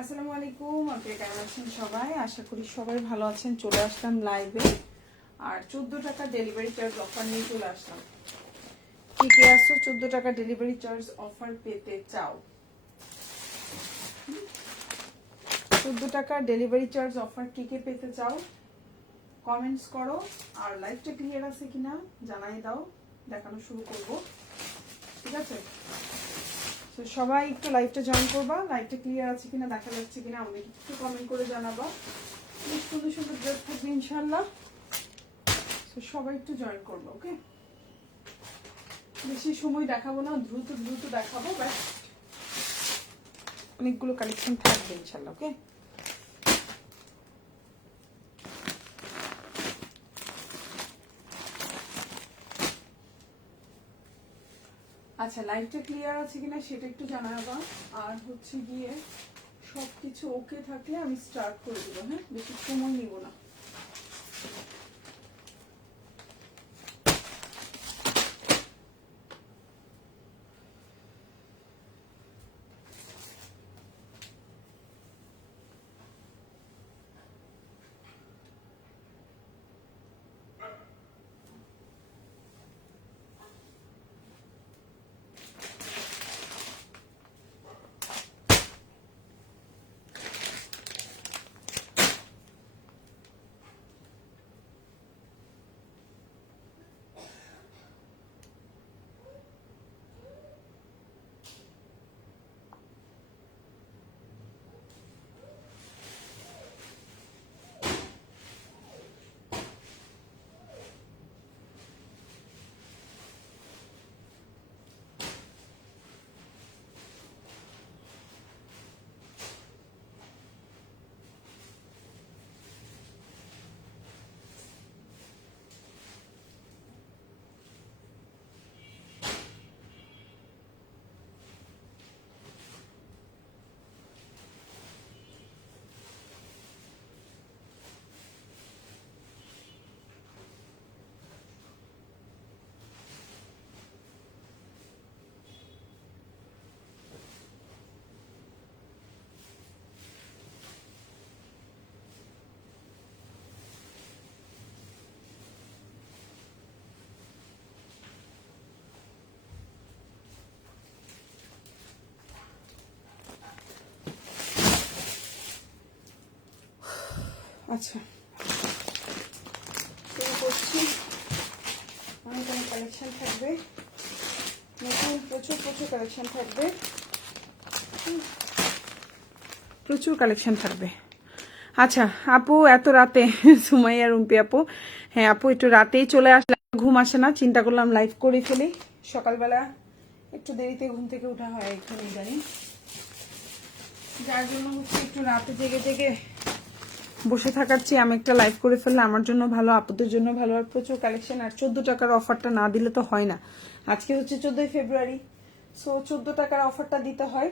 আসসালামু আলাইকুম, আপনারা কেমন আছেন সবাই? আশা করি সবাই ভালো আছেন। চলে আসলাম লাইভে আর 14 টাকা ডেলিভারি চার্জ অফার নিয়ে চলে আসলাম। কি কে আসছো 14 টাকা ডেলিভারি চার্জ অফার পেতে চাও? 14 টাকা ডেলিভারি চার্জ অফার কি কে পেতে চাও কমেন্টস করো। আর লাইভটা ক্লিয়ার আছে কিনা জানাই দাও, দেখানো শুরু করব। ঠিক আছে, তো সবাই একটু লাইভটা জয়েন করবা। লাইভটা ক্লিয়ার আছে কিনা, দেখা যাচ্ছে কিনা আমাকে একটু কমেন্ট করে জানাবা। বেশ সুন্দর সুন্দর ড্রেস থাকবে ইনশাল্লাহ। তো সবাই একটু জয়েন করবো। ওকে, বেশি সময় দেখাবো না, দ্রুত দ্রুত দেখাবো। ব্যাস অনেকগুলো কালেকশন থাকবে ইনশাল্লাহ। ওকে, আচ্ছা লাইভটা ক্লিয়ার আছে কিনা সেটা একটু জানাবা। আর হচ্ছে গিয়ে সবকিছু ওকে থাকলে আমি স্টার্ট করে দেবো। হ্যাঁ, বেশি সময় নিব না। আচ্ছা, শুরু করছি। অনেক অনেক কালেকশন থাকবে, নতুন প্রচুর প্রচুর কালেকশন থাকবে, প্রচুর কালেকশন থাকবে। আচ্ছা আপু, এত রাতে সুমাইয়া রুম্পি আপু, হ্যাঁ আপু একটু রাতেই চলে আসলাম, ঘুম আসে না, চিন্তা করলাম লাইভ করে ফেলি। সকালবেলা একটু দেরিতে ঘুম থেকে ওঠা হয় এখানে জানি, যার জন্য হচ্ছে একটু রাতে জেগে জেগে বসে থাকার চেয়ে আমি একটা লাইভ করে ফেললে আমার জন্য ভালো, আপুদের জন্য ভালো। আর প্রচুর কালেকশন, আর 14 টাকার অফারটা না দিলে তো হয় না। আজকে হচ্ছে 14 ফেব্রুয়ারি, সো 14 টাকার অফারটা দিতে হয়।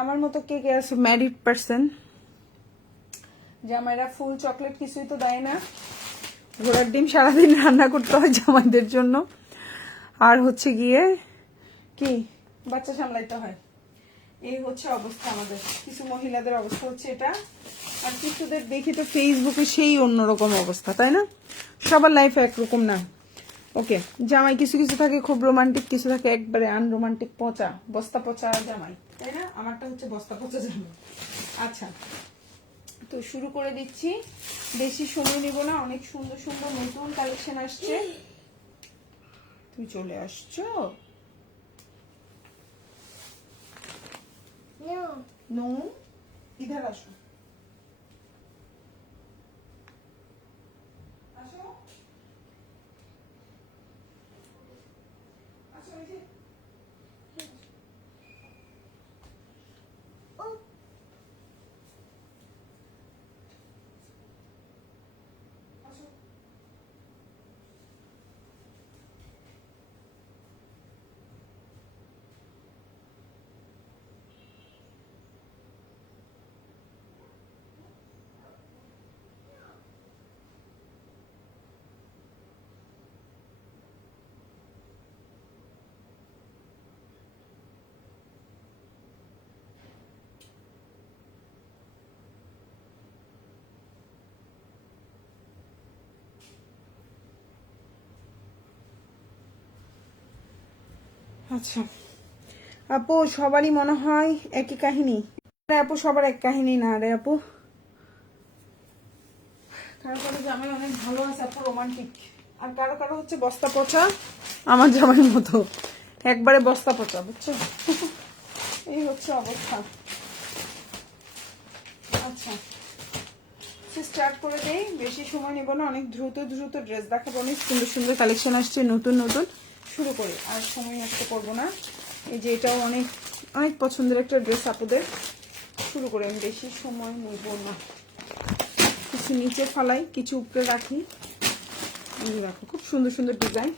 আমার মতো কে কে আছে ম্যারিড পার্সন, জামাইরা ফুল চকলেট কিছুই তো দেয় না, ঘোড়ার ডিম সারাদিন রান্না করতে হয় জামাইদের জন্য, আর হচ্ছে গিয়ে কি বাচ্চা সামলাইতে হয়। এই হচ্ছে অবস্থা আমাদের, কিছু মহিলাদের অবস্থা হচ্ছে এটা। আর কিছুদের দেখি তো ফেসবুকে সেই অন্যরকম অবস্থা, তাই না? সবার লাইফে একরকম না। ওকে, জামাই কিছু কিছু থাকে খুব রোমান্টিক, কিছু থাকে একবারে আনরোমান্টিক, পচা বস্তা পচা জামাই, তাই না? আমারটা হচ্ছে বস্তা পচা জামাই। আচ্ছা, তো শুরু করে দিচ্ছি, বেশি সময় নিব না। অনেক সুন্দর সুন্দর নতুন কালেকশন আসছে। তুমি চলে আসছো? নো, ইধার আসো, আসো আসো, এই যে আসো। আচ্ছা আপু, সবারই মনে হয় একই কাহিনী। আপু সবার এক কাহিনী না রে আপু, কারো কারো জামাই অনেক ভালো আছে আপু, রোমান্টিক, আর কারো কারো হচ্ছে বস্তা পচা, আমার জামাইয়ের মতো একবারে বস্তা পচা, বুঝছো? এই হচ্ছে অবস্থা। আচ্ছা স্টার্ট করে দেই, বেশি সময় নেব না, অনেক দ্রুত দ্রুত ড্রেস দেখাবো, অনেক সুন্দর সুন্দর কালেকশন আসছে নতুন নতুন। শুরু করি, আর সময় নষ্ট করবো না। এই যে এটাও অনেক অনেক পছন্দের একটা ড্রেস আপুদের। শুরু করে, আমি বেশি সময় নেব না, কিছু নিচে ফালাই, কিছু উপরে রাখি। এই দেখো খুব সুন্দর সুন্দর ডিজাইন।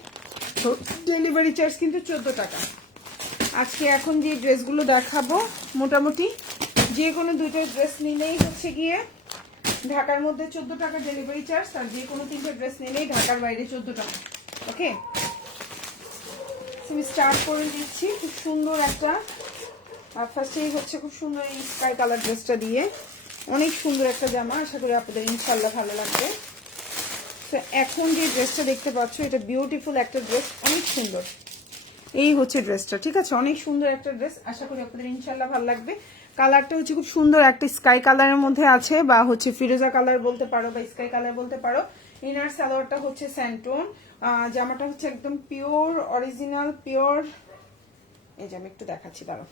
তো ডেলিভারি চার্জ কিন্তু 14 টাকা। আজকে এখন যে ড্রেসগুলো দেখাবো, মোটামুটি যে কোনো দুটো ড্রেস নিলেই হচ্ছে গিয়ে ঢাকার মধ্যে 14 টাকা ডেলিভারি চার্জ, আর যে কোনো 3টে ড্রেস নিলেই ঢাকার বাইরে 14 টাকা। ওকে, আমি স্টার্ট করে দিচ্ছি খুব সুন্দর একটা। ফার্স্টেই হচ্ছে খুব সুন্দর এই স্কাই কালার ড্রেসটা দিয়ে, অনেক সুন্দর একটা জামা, আশা করি আপনাদের ইনশাল্লাহ ভালো লাগবে। তো এখন যে ড্রেসটা দেখতে পাচ্ছ, এটা বিউটিফুল একটা ড্রেস, অনেক সুন্দর। এই হচ্ছে ড্রেসটা, ঠিক আছে, অনেক সুন্দর একটা ড্রেস, আশা করি আপনাদের ইনশাল্লাহ ভালো লাগবে। কালারটা হচ্ছে খুব সুন্দর একটা স্কাই কালারের মধ্যে আছে, বা হচ্ছে ফিরোজা কালার বলতে পারো, বা স্কাই কালার বলতে পারো। ইনার সালোয়ারটা হচ্ছে স্যান্টোন, জামাটা হচ্ছে একদম পিওর অরিজিনাল পিওর। এই যে আমি একটু দেখাচ্ছি, দাঁড়াও।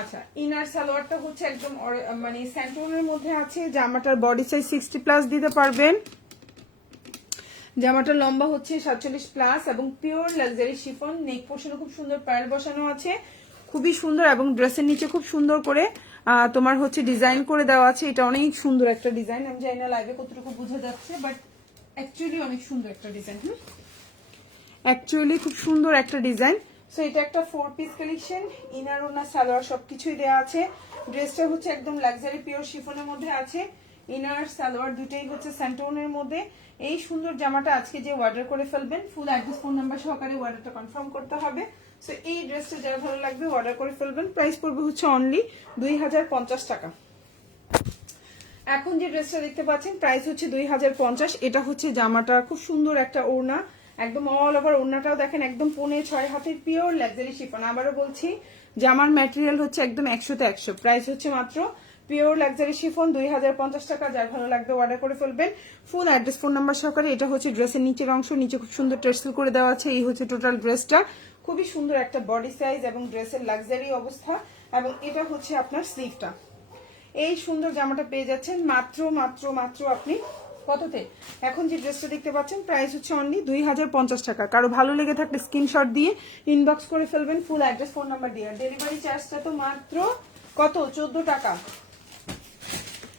আচ্ছা, ইনার সালোয়ারটা হচ্ছে একদম মানে স্যান্টোনের মধ্যে আছে। জামাটার বডি সাইজ 60+ দিতে পারবেন। জামাটার লম্বা হচ্ছে 47+ এবং পিওর লাক্সারি শিফন। নেক পোর্শনে খুব সুন্দর পার্ল বসানো আছে, খুবই সুন্দর, এবং ড্রেসের নিচে খুব সুন্দর করে তোমার হচ্ছে ডিজাইন করে দেওয়া আছে। এটা অনেক সুন্দর একটা ডিজাইন, আমি জানি না লাইভে কতটুকু বোঝা যাচ্ছে, বাট অ্যাকচুয়ালি অনেক সুন্দর একটা ডিজাইন। অ্যাকচুয়ালি খুব সুন্দর একটা ডিজাইন। সো এটা একটা 4 পিস কালেকশন, ইনার ওনা সালোয়ার সবকিছুই দেওয়া আছে। ড্রেসটা হচ্ছে একদম লাক্সারি পিওর শিফনের মধ্যে আছে। ইনার সালোয়ার দুটেই হচ্ছে স্যান্টোনের মধ্যে। এই সুন্দর জামাটা আজকে যে অর্ডার করে ফেলবেন, ফুল অ্যাড্রেস ফোন নাম্বার সহকারে অর্ডারটা কনফার্ম করতে হবে। সো এই ড্রেসটা যারা ভালো লাগবে অর্ডার করে ফেলবেন। প্রাইস পড়বে হচ্ছে অনলি 2050 টাকা। এখন যে ড্রেসটা দেখতে পাচ্ছেন প্রাইস হচ্ছে 2050। এটা হচ্ছে জামাটা, খুব সুন্দর একটা ওড়না, একদম অল ওভার ওড়নাটাও দেখেন একদম 5.5 হাতের পিওর লাক্সারি শিফন। আবারও বলছি, জামার ম্যাটেরিয়াল হচ্ছে একদম 100তে 100। প্রাইস হচ্ছে মাত্র পিওর লাক্সারি শিফন 2050 টাকা। যার ভালো লাগবে অর্ডার করে ফেলবেন। ফুল অ্যাড্রেস ফোন নাম্বার সহকারে। এটা হচ্ছে ড্রেসের নিচের অংশ, নিচে খুব সুন্দর টেক্সটাইল করে দেওয়া আছে। এই হচ্ছে টোটাল ড্রেসটা, খুবই সুন্দর একটা বডি সাইজ এবং ড্রেসের লাক্সারি অবস্থা। এবং এটা হচ্ছে আপনার স্লিভটা। এই সুন্দর জামাটা পেয়ে যাচ্ছেন মাত্র মাত্র মাত্র আপনি কততে? এখন যে ড্রেসটা দেখতে পাচ্ছেন প্রাইস হচ্ছে অনলি 2050 টাকা। কারো ভালো লেগে থাকলে স্ক্রিনশট দিয়ে ইনবক্স করে ফেলবেন, ফুল অ্যাড্রেস ফোন নাম্বার দিয়ে। ডেলিভারি চার্জটা তো মাত্র কত? 14 টাকা।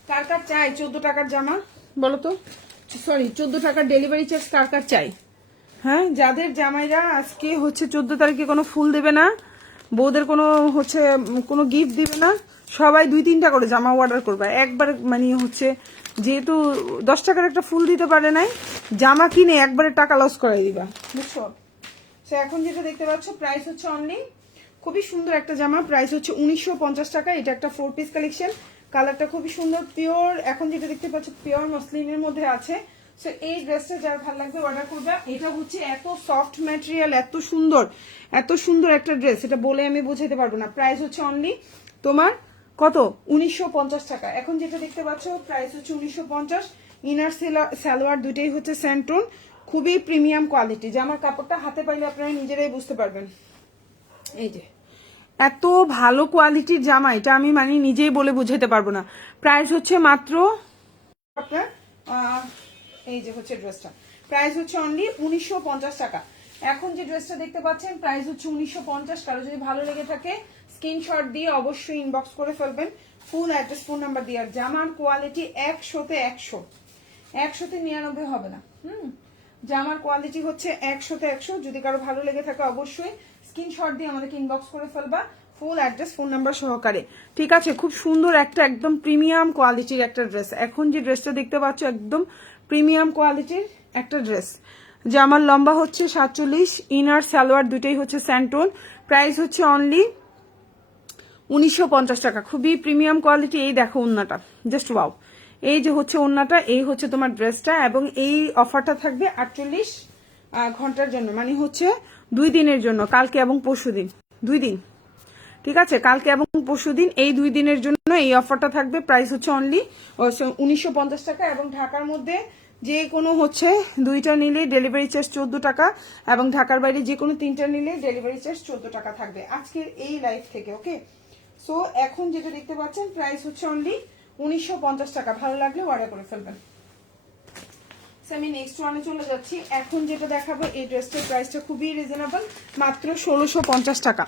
কার কার চাই 14 টাকার জামা বলো তো? সরি, 14 টাকার ডেলিভারি চার্জ কার কার চাই? হ্যাঁ, যাদের জামাইরা আজকে হচ্ছে 14 তারিখে কোনো ফুল দেবে না, বউদের কোনো হচ্ছে কোনো গিফট দিবে না, সবাই 2-3টা করে জামা অর্ডার করবে একবার। মানে হচ্ছে যেহেতু 10 টাকার একটা ফুল দিতে পারে নাই, জামা কিনে একবারে টাকা লস করাই দিবা, বুঝছো? সো এখন যেটা দেখতে পাচ্ছ প্রাইস হচ্ছে অনলি, খুবই সুন্দর একটা জামা, প্রাইস হচ্ছে 1950 টাকা। এটা একটা 4 পিস কালেকশন, কালারটা খুবই সুন্দর পিওর। এখন যেটা দেখতে পাচ্ছ পিওর মসলিনের মধ্যে আছে। সো এই ড্রেসটা যার ভালো লাগবে অর্ডার করবে। এটা হচ্ছে এত সফট ম্যাটেরিয়াল, এত সুন্দর একটা ড্রেস, এটা বলে আমি বোঝাতে পারবো না। প্রাইস হচ্ছে অনলি তোমার কত? 1950 টাকা। এখন যেটা দেখতে পাচ্ছ প্রাইস হচ্ছে 1950। ইনার সালোয়ার দুটেই হচ্ছে স্যান্টোন, খুবই প্রিমিয়াম কোয়ালিটি। জামার কাপড়টা হাতে পাইলে আপনারা নিজেরাই বুঝতে পারবেন। এই যে এত ভালো কোয়ালিটির জামা, এটা আমি মানে নিজেই বলে বুঝাতে পারবো না। প্রাইস হচ্ছে মাত্র আপনার এই যে হচ্ছে ড্রেসটা, প্রাইস হচ্ছে অনলি 1950 টাকা। এখন যে ড্রেসটা দেখতে পাচ্ছেন প্রাইস হচ্ছে 1950। কারো যদি ভালো লেগে থাকে স্ক্রিনশট দিয়ে অবশ্যই ইনবক্স করে ফেলবেন, ফুল অ্যাড্রেস ফোন নাম্বার দিয়ে। আর জামার কোয়ালিটি 100তে 100, 100তে 99 হবে না। জামার কোয়ালিটি হচ্ছে 100তে 100। যদি কারো ভালো লেগে থাকে অবশ্যই স্ক্রিনশট দিয়ে আমাদেরকে ইনবক্স করে ফেলবা, ফুল অ্যাড্রেস ফোন নাম্বার সহকারে, ঠিক আছে? খুব সুন্দর একটা একদম প্রিমিয়াম কোয়ালিটির একটা ড্রেস। এখন যে ড্রেসটা দেখতে পাচ্ছ একদম প্রিমিয়াম কোয়ালিটির একটা ড্রেস। জামার লম্বা হচ্ছে 47, ইনার সালোয়ার দুটোই হচ্ছে স্যান্টোন। প্রাইস হচ্ছে অনলি 1950 টাকা, খুবই প্রিমিয়াম কোয়ালিটি। এই দেখো ওন্নাটা, জাস্ট ওয়াও। এই যে হচ্ছে ওন্নাটা, এই হচ্ছে তোমার ড্রেসটা, এবং এই অফারটা থাকবে 48 ঘন্টার জন্য, মানে হচ্ছে 2 দিনের জন্য, কালকে এবং পরশুদিন, 2 দিন, ঠিক আছে? কালকে এবং পরশুদিন এই 2 দিনের জন্য এই অফারটা থাকবে। প্রাইস হচ্ছে অনলি 1950 টাকা, এবং ঢাকার মধ্যে যে কোনো হচ্ছে 2টা নিলে ডেলিভারি চার্জ 14 টাকা, এবং ঢাকার বাইরে যে কোনো 3টা নিলে ডেলিভারি চার্জ 14 টাকা থাকবে আজকের এই লাইভ থেকে। ওকে, সো এখন যেটা দেখতে পাচ্ছেন প্রাইস হচ্ছে অনলি 1950 টাকা। ভালো লাগলে অর্ডার করে ফেলবেন। আমি নেক্সট ওয়ানে চলে যাচ্ছি। এখন যেটা দেখাবো এই ড্রেসটার প্রাইসটা খুবই রিজনেবল, মাত্র 1650 টাকা।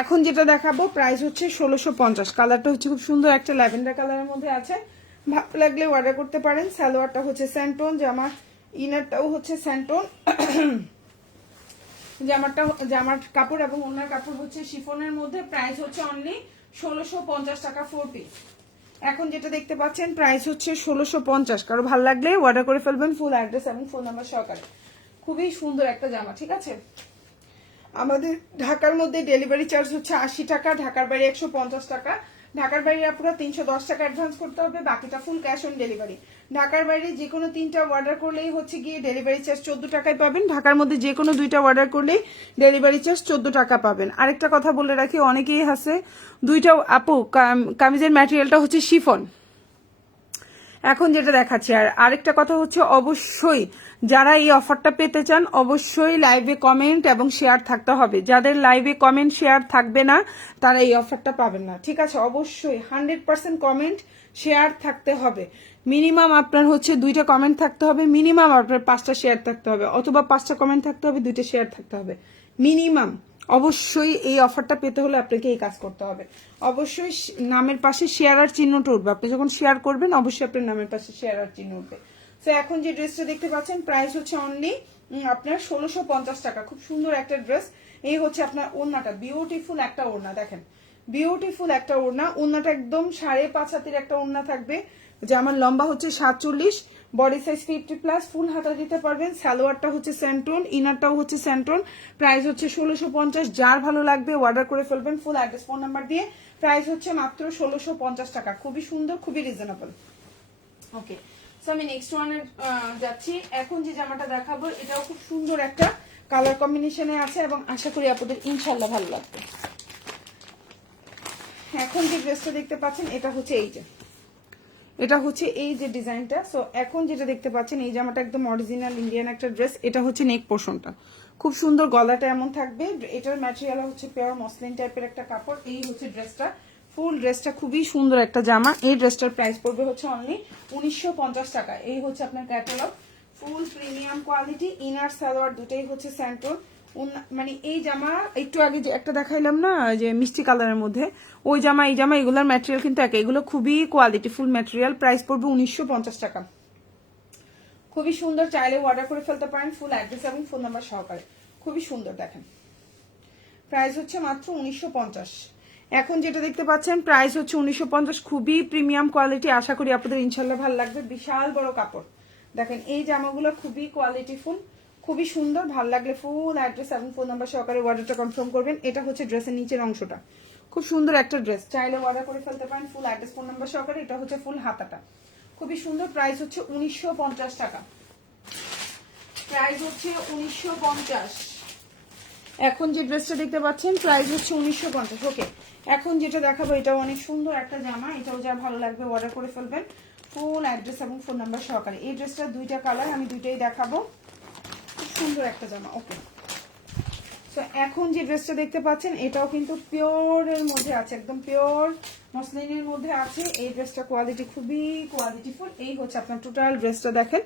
এখন যেটা দেখাবো প্রাইস হচ্ছে 1650। কালারটা হচ্ছে খুব সুন্দর একটা ল্যাভেন্ডার কালারের মধ্যে আছে। ভালো লাগলে অর্ডার করতে পারেন। সালোয়ারটা হচ্ছে স্যান্টোন, ইনারটাও হচ্ছে স্যান্টোন। জামার কাপড় এবং ওনার কাপড় হচ্ছে শিফনের মধ্যে। প্রাইস হচ্ছে অনলি 1650 টাকা 4 পিস। এখন যেটা দেখতে পাচ্ছেন প্রাইস হচ্ছে 1650। কারো ভালো লাগলে অর্ডার করে ফেলবেন ফুল অ্যাড্রেস এবং ফোন নাম্বার সহকারে। খুবই সুন্দর একটা জামা, ঠিক আছে? আমাদের ঢাকার মধ্যে ডেলিভারি চার্জ হচ্ছে 80 টাকা, ঢাকার বাইরে 150 টাকা। ঢাকার বাইরে আপনারা 310 টাকা অ্যাডভান্স করতে হবে, বাকিটা ফুল ক্যাশ অন ডেলিভারি। ঢাকার বাইরে যে কোনো 3টা অর্ডার করলেই হচ্ছে গিয়ে ডেলিভারি চার্জ 14 টাকায় পাবেন। ঢাকার মধ্যে যে কোনো 2টা অর্ডার করলেই ডেলিভারি চার্জ 14 টাকা পাবেন। আরেকটা কথা বলে রাখি, অনেকেই আছে 2টা আপু কামিজের ম্যাটেরিয়ালটা হচ্ছে শিফন। এখন যেটা দেখাচ্ছি, আর আরেকটা কথা হচ্ছে অবশ্যই যারা এই অফারটা পেতে চান অবশ্যই লাইভে কমেন্ট এবং শেয়ার থাকতে হবে। যাদের লাইভে কমেন্ট শেয়ার থাকবে না তারা এই অফারটা পাবেন না, ঠিক আছে? অবশ্যই 100% কমেন্ট শেয়ার থাকতে হবে। মিনিমাম আপনার হচ্ছে 2টা কমেন্ট থাকতে হবে, মিনিমাম আপনার 5টা শেয়ার থাকতে হবে, অথবা 5টা কমেন্ট থাকতে হবে, 2টা শেয়ার থাকতে হবে মিনিমাম। অবশ্যই এই অফারটা পেতে হলে আপনাকে এই কাজ করতে হবে। অবশ্যই নামের পাশে শেয়ার আর চিহ্নটা উঠবে। আপনি যখন শেয়ার করবেন অবশ্যই আপনার নামের পাশে শেয়ার আর চিহ্ন উঠবে। তো এখন যে ড্রেসটা দেখতে পাচ্ছেন প্রাইস হচ্ছে অনলি আপনার 1650 টাকা। খুব সুন্দর একটা ড্রেস। এই হচ্ছে আপনার ওড়নাটা, বিউটিফুল একটা ওড়না, দেখেন বিউটিফুল একটা ওড়না। ওড়নাটা একদম 5.5 হাতের একটা ওড়না থাকবে। জামার লম্বা হচ্ছে 47, বডি সাইজ 50+, ফুল হাতা দিতে পারবেন। সালোয়ারটা হচ্ছে স্যান্টোন, ইনারটাও হচ্ছে স্যান্টোন। প্রাইস হচ্ছে 1650। যার ভালো লাগবে অর্ডার করে ফেলবেন ফুল অ্যাড্রেস ফোন নাম্বার দিয়ে। প্রাইস হচ্ছে মাত্র 1650 টাকা। খুবই সুন্দর, খুবই রিজনেবল। ওকে, সো আমি নেক্সট ওয়ানে যাচ্ছি। এখন যে জামাটা দেখাবো এটাও খুব সুন্দর একটা কালার কম্বিনেশনে আছে, এবং আশা করি আপনাদের ইনশাল্লাহ ভালো লাগবে। এখন যে ড্রেসটা দেখতে পাচ্ছেন এটা হচ্ছে এই যে ডিজাইনটা। সো এখন যেটা দেখতে পাচ্ছেন এই জামাটা একদম অরিজিনাল ইন্ডিয়ান একটা ড্রেস। এটা হচ্ছে নেক পোর্শনটা খুব সুন্দর, গলাটা এমন থাকবে। এটার ম্যাটেরিয়াল হচ্ছে পিওর মসলিন টাইপের একটা কাপড়। এই হচ্ছে ড্রেসটা, ফুল ড্রেসটা খুবই সুন্দর একটা জামা। এই ড্রেসটার প্রাইস পড়বে হচ্ছে অনলি 1950 টাকা। এই হচ্ছে আপনার ক্যাটালগ, ফুল প্রিমিয়াম কোয়ালিটি। ইনার সালোয়ার দুটোই হচ্ছে স্যান্টোন। মানে এই জামা একটু আগে যে একটা দেখাইলাম না যে মিষ্টি কালারের মধ্যে, ওই জামা এই জামা এগুলোর ম্যাটেরিয়াল কিন্তু এক, এগুলো খুবই কোয়ালিটি ফুল ম্যাটেরিয়াল। প্রাইস পড়বে 1950 টাকা। খুবই সুন্দর, চাইলে অর্ডার করে ফেলতে পারেন ফুল অ্যাড্রেস এবং ফোন নাম্বার সহকারে। খুবই সুন্দর, দেখেন প্রাইস হচ্ছে মাত্র 1950। এখন যেটা দেখতে পাচ্ছেন প্রাইস হচ্ছে 1950। খুবই প্রিমিয়াম কোয়ালিটি, আশা করি আপনাদের ইনশাল্লাহ ভালো লাগবে। বিশাল বড় কাপড়, দেখেন এই জামাগুলো খুবই কোয়ালিটিফুল, খুবই সুন্দর। ভালো লাগলে ফুল অ্যাড্রেস এবং ফোন নাম্বার সহকারে অর্ডারটা কনফার্ম করবেন। এটা হচ্ছে ড্রেসের নিচের অংশটা, খুব সুন্দর একটা ড্রেস, চাইলে অর্ডার করে ফেলতে পারেন ফুল অ্যাড্রেস ফোন নাম্বার সহকারে। এটা হচ্ছে ফুল হাতাটা, খুবই সুন্দর। প্রাইস হচ্ছে 1950 টাকা। প্রাইস হচ্ছে 1950। এখন যে ড্রেসটা দেখতে পাচ্ছেন প্রাইস হচ্ছে 1950। ওকে, এখন যেটা দেখাবো এটাও অনেক সুন্দর একটা জামা। এটাও যা ভালো লাগবে অর্ডার করে ফেলবেন ফুল অ্যাড্রেস এবং ফোন নাম্বার সহকারে। এই ড্রেসটা 2টা কালার, আমি 2টাই দেখাবো। খুব সুন্দর একটা জামা। ওকে, তো এখন যে ড্রেসটা দেখতে পাচ্ছেন এটাও কিন্তু পিওরের মধ্যে আছে, একদম পিওর মসলিনের মধ্যে আছে। এই ড্রেসটা কোয়ালিটি খুবই কোয়ালিটিফুল। এই হচ্ছে আপনার টোটাল ড্রেসটা, দেখেন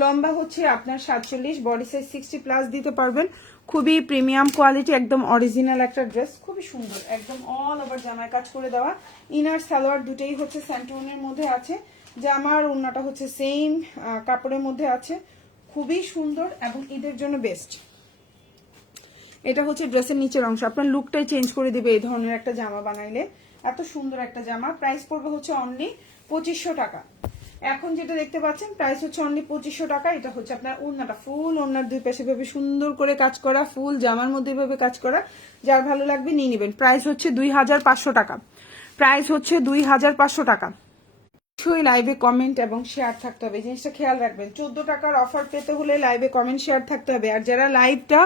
লম্বা হচ্ছে আপনার 47, বডি সাইজ 60+ দিতে পারবেন। খুবই প্রিমিয়াম কোয়ালিটি, একদম অরিজিনাল একটা ড্রেস, খুবই সুন্দর, একদম অল ওভার জামায় কাজ করে দেওয়া। ইনার সালোয়ার দুটেই হচ্ছে স্যান্টোনের মধ্যে আছে। জামার ওড়নাটা হচ্ছে সেম কাপড়ের মধ্যে আছে, খুবই সুন্দর এবং ঈদের জন্য বেস্ট। এটা হচ্ছে ড্রেসের নিচের অংশ, আপনার লুকটাই চেঞ্জ করে দিবে এই ধরনের একটা জামা বানাইলে। এত সুন্দর একটা জামা। প্রাইস পড়বে হচ্ছে অনলি 2500 টাকা। এখন যেটা দেখতে পাচ্ছেন প্রাইস হচ্ছে অনলি 2500 টাকা। এটা হচ্ছে আপনার ওড়নাটা, ফুল ওড়নার দুই পাশে ভাবে সুন্দর করে কাজ করা, ফুল জামার মধ্যে ভাবে কাজ করা। যার ভালো লাগবে নিয়ে নেবেন। প্রাইস হচ্ছে 2500 টাকা। প্রাইস হচ্ছে 2500 টাকা। অবশ্যই লাইভে কমেন্ট এবং শেয়ার থাকতে হবে, জিনিসটা খেয়াল রাখবেন। 14 টাকার অফার পেতে হলে লাইভে কমেন্ট শেয়ার থাকতে হবে। আর যারা লাইভটা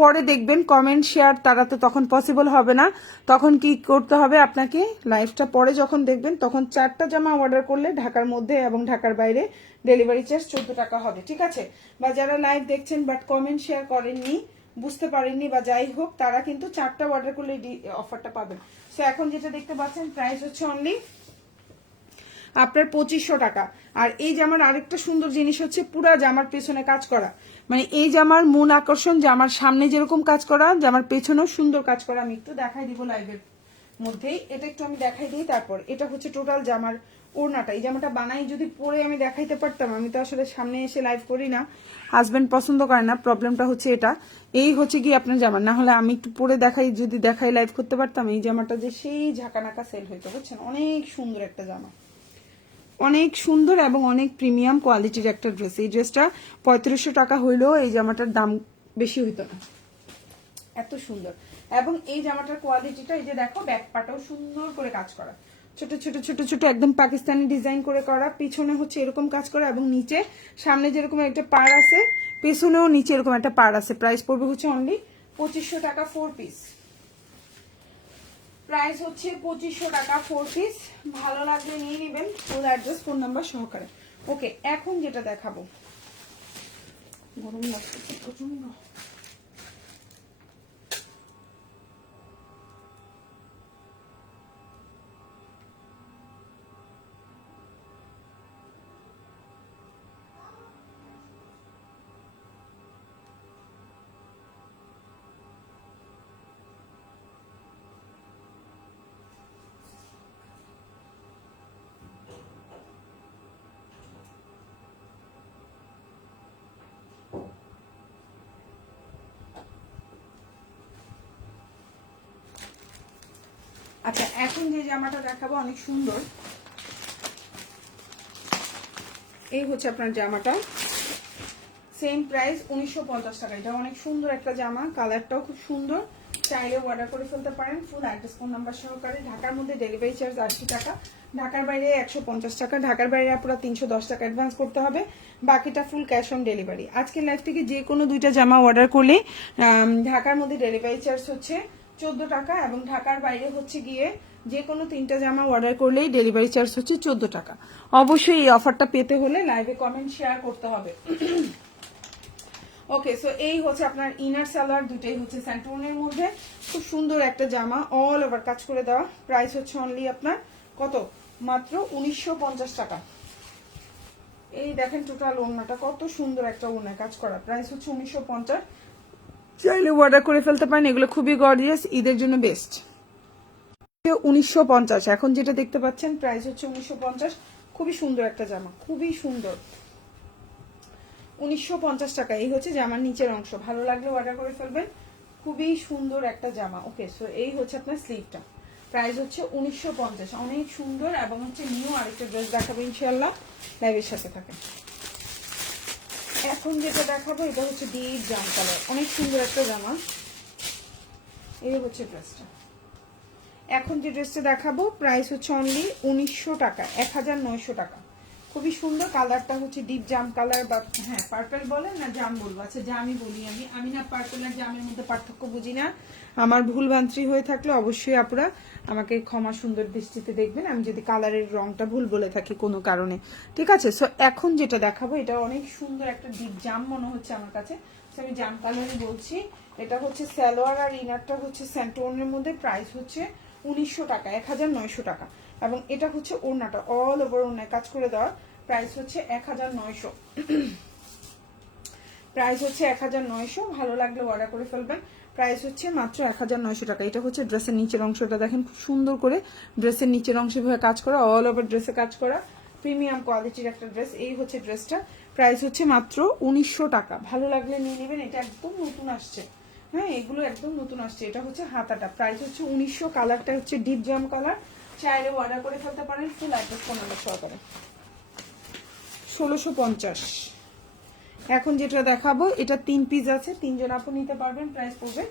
পরে দেখবেন কমেন্ট শেয়ার, তারা তো তখন পসিবল হবে না। তখন কি করতে হবে আপনাকে, লাইভটা পরে যখন দেখবেন তখন 4টা জামা অর্ডার করলে ঢাকার মধ্যে এবং ঢাকার বাইরে ডেলিভারি চার্জ 14 টাকা হবে, ঠিক আছে? বা যারা লাইভ দেখছেন বাট কমেন্ট শেয়ার করেননি, বুঝতে পারেননি বা যাই হোক, তারা কিন্তু 4টা অর্ডার করলে অফারটা পাবেন। সো এখন যেটা দেখতে পাচ্ছেন প্রাইস হচ্ছে অনলি আপনার 2500 টাকা। আর এই জামার আরেকটা সুন্দর জিনিস হচ্ছে পুরা জামার পেছনে কাজ করা, মানে এই জামার মূল আকর্ষণ জামার সামনে যেরকম কাজ করা, জামার পেছনেও সুন্দর কাজ করা। আমি একটু দেখাই দিব লাইভের মধ্যেই, এটা একটু আমি দেখাই দিই। তারপর এটা হচ্ছে টোটাল জামার ওড়নাটা। এই জামাটা বানাই যদি পরে আমি দেখাইতে পারতাম, আমি তো আসলে সামনে এসে লাইভ করি না, হাজবেন্ড পছন্দ করে না, প্রবলেমটা হচ্ছে এটা। এই হচ্ছে কি আপনার জামা, না হলে আমি একটু পরে দেখাই, যদি দেখাই লাইভ করতে পারতাম, এই জামাটা যে সেই ঝাঁকানাকা সেল হইতো, বুঝছেন? অনেক সুন্দর একটা জামা, অনেক সুন্দর এবং অনেক প্রিমিয়াম কোয়ালিটির একটা ড্রেস। এই ড্রেসটা 3500 টাকা হইলেও এই জামাটার দাম বেশি হইতো না, এত সুন্দর। এবং এই জামাটার কোয়ালিটিটা, এই যে দেখো ব্যাক পাটাও সুন্দর করে কাজ করা, ছোট ছোট ছোট ছোট একদম পাকিস্তানি ডিজাইন করে করা, পিছনে হচ্ছে এরকম কাজ করা এবং নিচে সামনে যেরকম একটা পাড় আছে, পেছনেও নিচে এরকম একটা পাড় আছে। প্রাইস পড়বে হচ্ছে অনলি 2500 টাকা 4 পিস। প্রাইস হচ্ছে 2500 টাকা 4 পিস। ভালো লাগলে নিয়ে নেবেন, ফুল অ্যাড্রেস ফোন নাম্বার সহকারে। ওকে, এখন যেটা দেখাবো, গরম লাগছে প্রচন্ড। আচ্ছা, এখন যে জামাটা দেখাবো অনেক সুন্দর, এই হচ্ছে আপনার জামাটা, সেম প্রাইস 1950 টাকা। এটা অনেক সুন্দর একটা জামা, কালারটাও খুব সুন্দর, চাইলে অর্ডার করে ফেলতে পারেন ফুল অ্যাড্রেস ফোন নাম্বার সহকারে। ঢাকার মধ্যে ডেলিভারি চার্জ 80 টাকা, ঢাকার বাইরে 150 টাকা, ঢাকার বাইরে আপনারা 310 টাকা অ্যাডভান্স করতে হবে, বাকিটা ফুল ক্যাশ অন ডেলিভারি। আজকের লাইভ থেকে যে কোনো 2টা জামা অর্ডার করলে ঢাকার মধ্যে ডেলিভারি চার্জ হচ্ছে 14 টাকা এবং ঢাকার বাইরে হচ্ছে গিয়ে যে কোনো 3টা জামা অর্ডার করলেই ডেলিভারি চার্জ হচ্ছে 14 টাকা। অবশ্যই এই অফারটা পেতে হলে লাইভে কমেন্ট শেয়ার করতে হবে। ওকে, সো এই হচ্ছে আপনার ইনার সালোয়ার, দুটোই হচ্ছে স্যান্টোনের মধ্যে, খুব সুন্দর একটা জামা, অল ওভার কাজ করে দেওয়া। প্রাইস হচ্ছে অনলি আপনার কত, মাত্র 1950 টাকা। এই দেখেন টোটাল ওড়নাটা কত সুন্দর একটা ওড়নায় কাজ করা, প্রাইস হচ্ছে 1950। চাইলে অর্ডার করে ফেলতে পারেন, এগুলো খুবই গর্জিয়াস, ঈদের জন্য বেস্ট। 1950। এখন যেটা দেখতে পাচ্ছেন প্রাইস হচ্ছে 1950, খুবই সুন্দর একটা জামা, খুবই সুন্দর, 1950 টাকা। এই হচ্ছে জামার নিচের অংশ, ভালো লাগলে অর্ডার করে ফেলবেন, খুবই সুন্দর একটা জামা। ওকে, সো এই হচ্ছে আপনার স্লিভটা, প্রাইস হচ্ছে 1950, অনেক সুন্দর। এবং হচ্ছে নিউ আরেকটা ড্রেস দেখাবো ইনশাআল্লাহ, লাইভের সাথে থাকে। এখন যেটা দেখাবো এটা হচ্ছে ডিপ জাম কালার, অনেক সুন্দর একটা জামা, এই হচ্ছে ড্রেসটা। এখন যে ড্রেসটা দেখাবো প্রাইস হচ্ছে অনলি 1900 টাকা, 1900 টাকা, খুবই সুন্দর। কালারটা হচ্ছে ডিপ জাম কালার, বা হ্যাঁ পার্পল বলে না জাম বলবো, আচ্ছা জামই বলি আমি না পার্পল আর জামের মধ্যে পার্থক্য বুঝি না। আমার ভুল ভ্রান্তি হয়ে থাকলে অবশ্যই আপনারা আমাকে ক্ষমা সুন্দর দৃষ্টিতে দেখবেন, আমি যদি কালারের রংটা ভুল বলে থাকি কোনো কারণে, ঠিক আছে? সো এখন যেটা দেখাবো এটা অনেক সুন্দর একটা ডিপ জাম মনে হচ্ছে আমার কাছে, আমি জাম কালারই বলছি। এটা হচ্ছে সালোয়ার আর ইনারটা হচ্ছে স্যান্টোনের মধ্যে, প্রাইস হচ্ছে 1900 টাকা, 1900 টাকা। এবং এটা হচ্ছে ওড়নাটা, অল ওভার ওড়নায় কাজ করে দেওয়া, প্রাইস হচ্ছে 1900, প্রাইস হচ্ছে 1900। ভালো লাগলে অর্ডার করে ফেলবেন, প্রাইস হচ্ছে মাত্র 1900 টাকা। এটা হচ্ছে ড্রেসের নিচের অংশটা, দেখেন খুব সুন্দর করে ড্রেসের নিচের অংশে ভাবে কাজ করা, অল ওভার ড্রেসে কাজ করা, প্রিমিয়াম কোয়ালিটির একটা ড্রেস। এই হচ্ছে ড্রেসটা, প্রাইস হচ্ছে মাত্র 1900 টাকা। ভালো লাগলে নিয়ে নেবেন, এটা একদম নতুন আসছে, হ্যাঁ এগুলো একদম নতুন আসছে। এটা হচ্ছে হাতাটা, প্রাইস হচ্ছে 1900, কালারটা হচ্ছে ডিপ জাম কালার, চাইলে অর্ডার করে ফেলতে পারেন ফুল অ্যাড্রেস ফোন নাম্বার সহকারে। 1650। এখন যেটা দেখাবো এটা 3 পিস আছে, 3 জন আপু নিতে পারবেন, প্রাইস পড়বে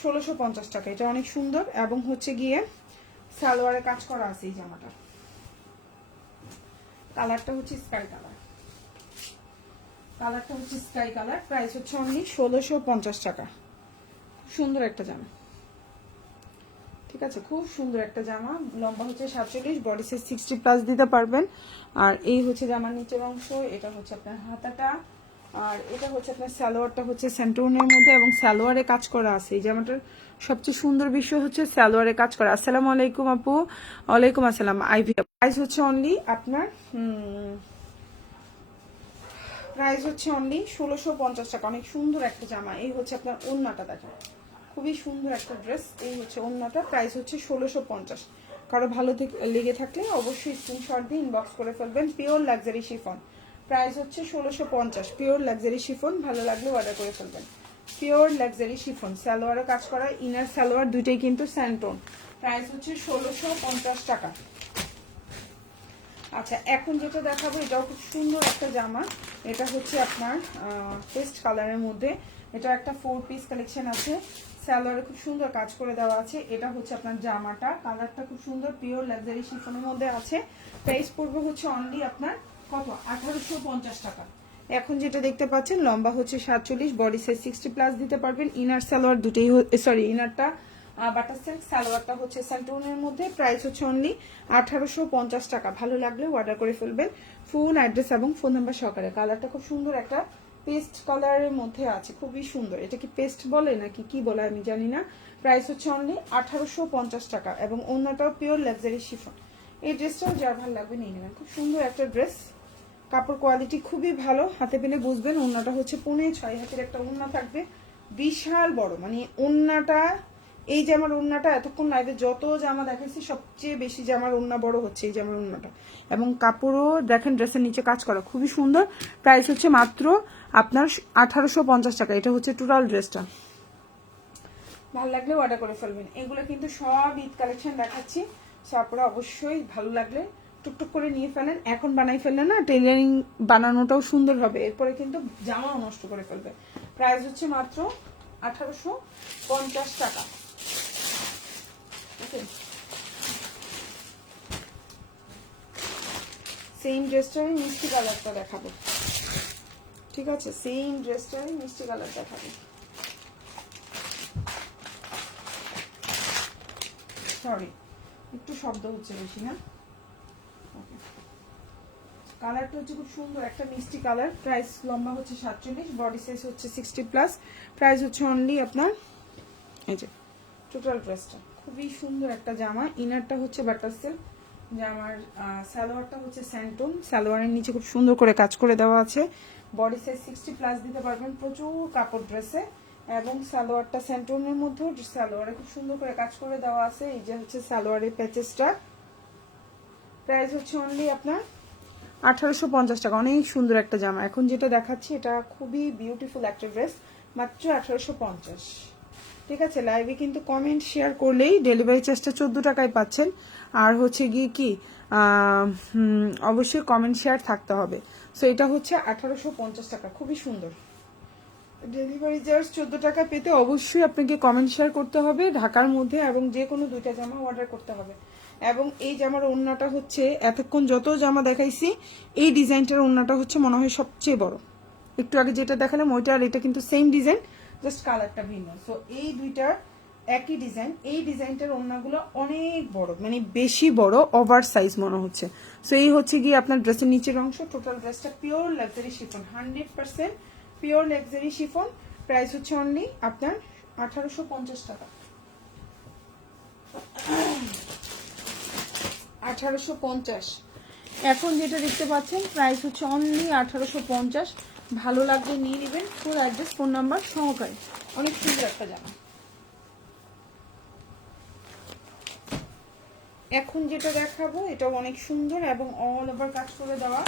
1650 টাকা। এটা অনেক সুন্দর এবং হচ্ছে গিয়ে সালোয়ারে কাজ করা আছে এই জামাটা। কালারটা হচ্ছে স্কাই কালার, কালারটা হচ্ছে স্কাই কালার। প্রাইস হচ্ছে অনলি 1650 টাকা। সুন্দর একটা জামা, ঠিক আছে, খুব সুন্দর একটা জামা। লম্বা হচ্ছে 47, বডি সাইজ 60+ দিতে পারবেন। আর এই হচ্ছে জামার নিচের অংশ, এটা হচ্ছে আপনার হাতাটা, আর এটা হচ্ছে আপনার সালোয়ারটা হচ্ছে সেন্টোনের মধ্যে এবং সালোয়ারে কাজ করা আছে। এই জামাটার সবচেয়ে সুন্দর বিষয় হচ্ছে সালোয়ারে কাজ করা। আসসালামু আলাইকুম আপু। ওয়ালাইকুম আসসালাম। আইভি প্রাইস হচ্ছে অনলি আপনার প্রাইস হচ্ছে অনলি 1650 টাকা। অনেক সুন্দর একটা জামা। এই হচ্ছে আপনার ওড়নাটা, দেখেন খুবই সুন্দর একটা ড্রেস। এই হচ্ছে ওড়নাটা, প্রাইস হচ্ছে 1650। কারো ভালো লেগে থাকলে অবশ্যই স্ক্রিনশট দিয়ে ইনবক্স করে ফেলবেন। পিওর লাক্সারি শিফন, প্রাইস হচ্ছে 1650। পিওর লাক্সারি শিফন, ভালো লাগলে অর্ডার করে ফেলবেন। পিওর লাক্সারি শিফন, সালোয়ারে কাজ করা, ইনার সালোয়ার দুইটাই কিন্তু স্যান্টোন। প্রাইস হচ্ছে 1650 টাকা। আচ্ছা, এখন যেটা দেখাবো এটাও খুব সুন্দর একটা জামা। এটা হচ্ছে আপনার পেস্ট কালারের মধ্যে। এটা একটা 4 পিস কালেকশন আছে, সালোয়ারে খুব সুন্দর কাজ করে দেওয়া আছে। এটা হচ্ছে আপনার জামাটা, কালারটা খুব সুন্দর, পিওর লাক্সারি শিফনের মধ্যে আছে। প্রাইস পড়বে হচ্ছে অনলি আপনার কত, 1850 টাকা। এখন যেটা দেখতে পাচ্ছেন লম্বা হচ্ছে 47, বডি সাইজ 60+ দিতে পারবেন। ইনার সালোয়ার দুটেই, সরি ইনারটা বাটার সিল্ক, সালোয়ারটা হচ্ছে স্যান্টোনের মধ্যে। প্রাইস হচ্ছে অনলি 1850 টাকা। ভালো লাগলে অর্ডার করে ফেলবেন। ফুল অ্যাড্রেস এবং ফোন নাম্বার সহকারে। কালারটা খুব সুন্দর একটা পেস্ট কালারের মধ্যে আছে, খুবই সুন্দর। এটা কি পেস্ট বলে নাকি কি বলে আমি জানি না। প্রাইস হচ্ছে অনলি 1850 টাকা এবং অন্যটাও পিওর লাক্সারি শিফন। এই ড্রেসটাও যার ভালো লাগবে নিয়ে নেবেন। খুব সুন্দর একটা ড্রেস, কাপড় কোয়ালিটি খুবই ভালো। হাতে পেলে বুঝবেন। ওড়নাটা হচ্ছে 6.5 হাতের একটা ওড়না থাকবে, বিশাল বড়। মানে ওড়নাটা, এই জামার ওড়নাটা এতক্ষণ লাইভে যত জামা দেখাইছি সবচেয়ে বেশি জামার ওড়না বড় হচ্ছে এই জামার ওড়নাটা। এবং কাপড়ও দেখেন, ড্রেসের নিচে কাজ করা খুবই সুন্দর। প্রাইস হচ্ছে মাত্র আপনার 1850 টাকা। এটা হচ্ছে টোটাল ড্রেসটা। ভালো লাগলে অর্ডার করে ফেলবেন। এগুলো কিন্তু সব ঈদ কালেকশন দেখাচ্ছি, আপনারা অবশ্যই ভালো লাগলে টুকটুক করে নিয়ে ফেলেন। এখন বানাই ফেললেন না, টেলারিং বানানোটাও সুন্দর হবে, এরপরে কিন্তু জামাও নষ্ট করে ফেলবে। প্রাইস হচ্ছে মাত্র 1850 টাকা। সেম ড্রেসটারই মিষ্টি কালারটা দেখাবো, ঠিক আছে, সেম ড্রেসটারই মিষ্টি কালার দেখাবো। সরি, একটু শব্দ হচ্ছে বেশি না। কালারটা হচ্ছে খুব সুন্দর একটা মিষ্টি কালার। প্রাইস লম্বা হচ্ছে 47, বডি সাইজ হচ্ছে 60+। প্রাইস হচ্ছে অনলি আপনার, এই যে টোটাল ড্রেসটা খুবই সুন্দর একটা জামা। ইনারটা হচ্ছে বাটার সিল্ক, জামার সালোয়ারটা হচ্ছে স্যান্টোন, সালোয়ারের নিচে খুব সুন্দর করে কাজ করে দেওয়া আছে। বডি সাইজ 60+ দিতে পারবেন, প্রচুর কাপড় ড্রেসে। এবং সালোয়ারটা স্যান্টোনের মধ্যে, সালোয়ারে খুব সুন্দর করে কাজ করে দেওয়া আছে। এই যে হচ্ছে সালোয়ারের প্যাচেসটা। প্রাইস হচ্ছে অনলি আপনার 1850 টাকা। অনেক সুন্দর একটা জামা। এখন যেটা দেখাচ্ছি এটা খুবই বিউটিফুল একটা ড্রেস, মাত্র 1850। ঠিক আছে, লাইভে কিন্তু কমেন্ট শেয়ার করলেই ডেলিভারি চার্জটা 14 টাকায় পাচ্ছেন। আর হচ্ছে গিয়ে কি অবশ্যই কমেন্ট শেয়ার থাকতে হবে। সো এটা হচ্ছে 1850 টাকা, খুবই সুন্দর। ডেলিভারি চার্জ 14 টাকা পেতে অবশ্যই আপনাকে কমেন্ট শেয়ার করতে হবে ঢাকার মধ্যে, এবং যে কোনো 2টা জামা অর্ডার করতে হবে। এবং এই জামার ওড়নাটা হচ্ছে এতক্ষণ যত জামা দেখাইছি এই ডিজাইনটার ওড়নাটা হচ্ছে মনে হয় সবচেয়ে বড়। একটু আগে যেটা দেখালাম ওইটা আর এটা কিন্তু সেম ডিজাইন, জাস্ট কালারটা ভিন্ন। সো এই দুইটার একই ডিজাইন। এই ডিজাইনটার ওড়নাগুলো অনেক বড়, মানে বেশি বড়, ওভার সাইজ মনে হচ্ছে। সো এই হচ্ছে গিয়ে আপনার ড্রেসের নিচের অংশ। টোটাল ড্রেসটা pure luxury chiffon, 100% pure luxury chiffon. Price হচ্ছে অনলি আপনার 1850 টাকা। 1850। এখন যেটা দেখতে পাচ্ছেন প্রাইস হচ্ছে অনলি 1850। ভালো লাগলে নিয়ে নেবেন, ফুল অ্যাড্রেস ফোন নাম্বার সহকারে। অনেক সুন্দর একটা জামা। এখন যেটা দেখাবো এটাও অনেক সুন্দর এবং অল ওভার কাজ করে দেওয়া।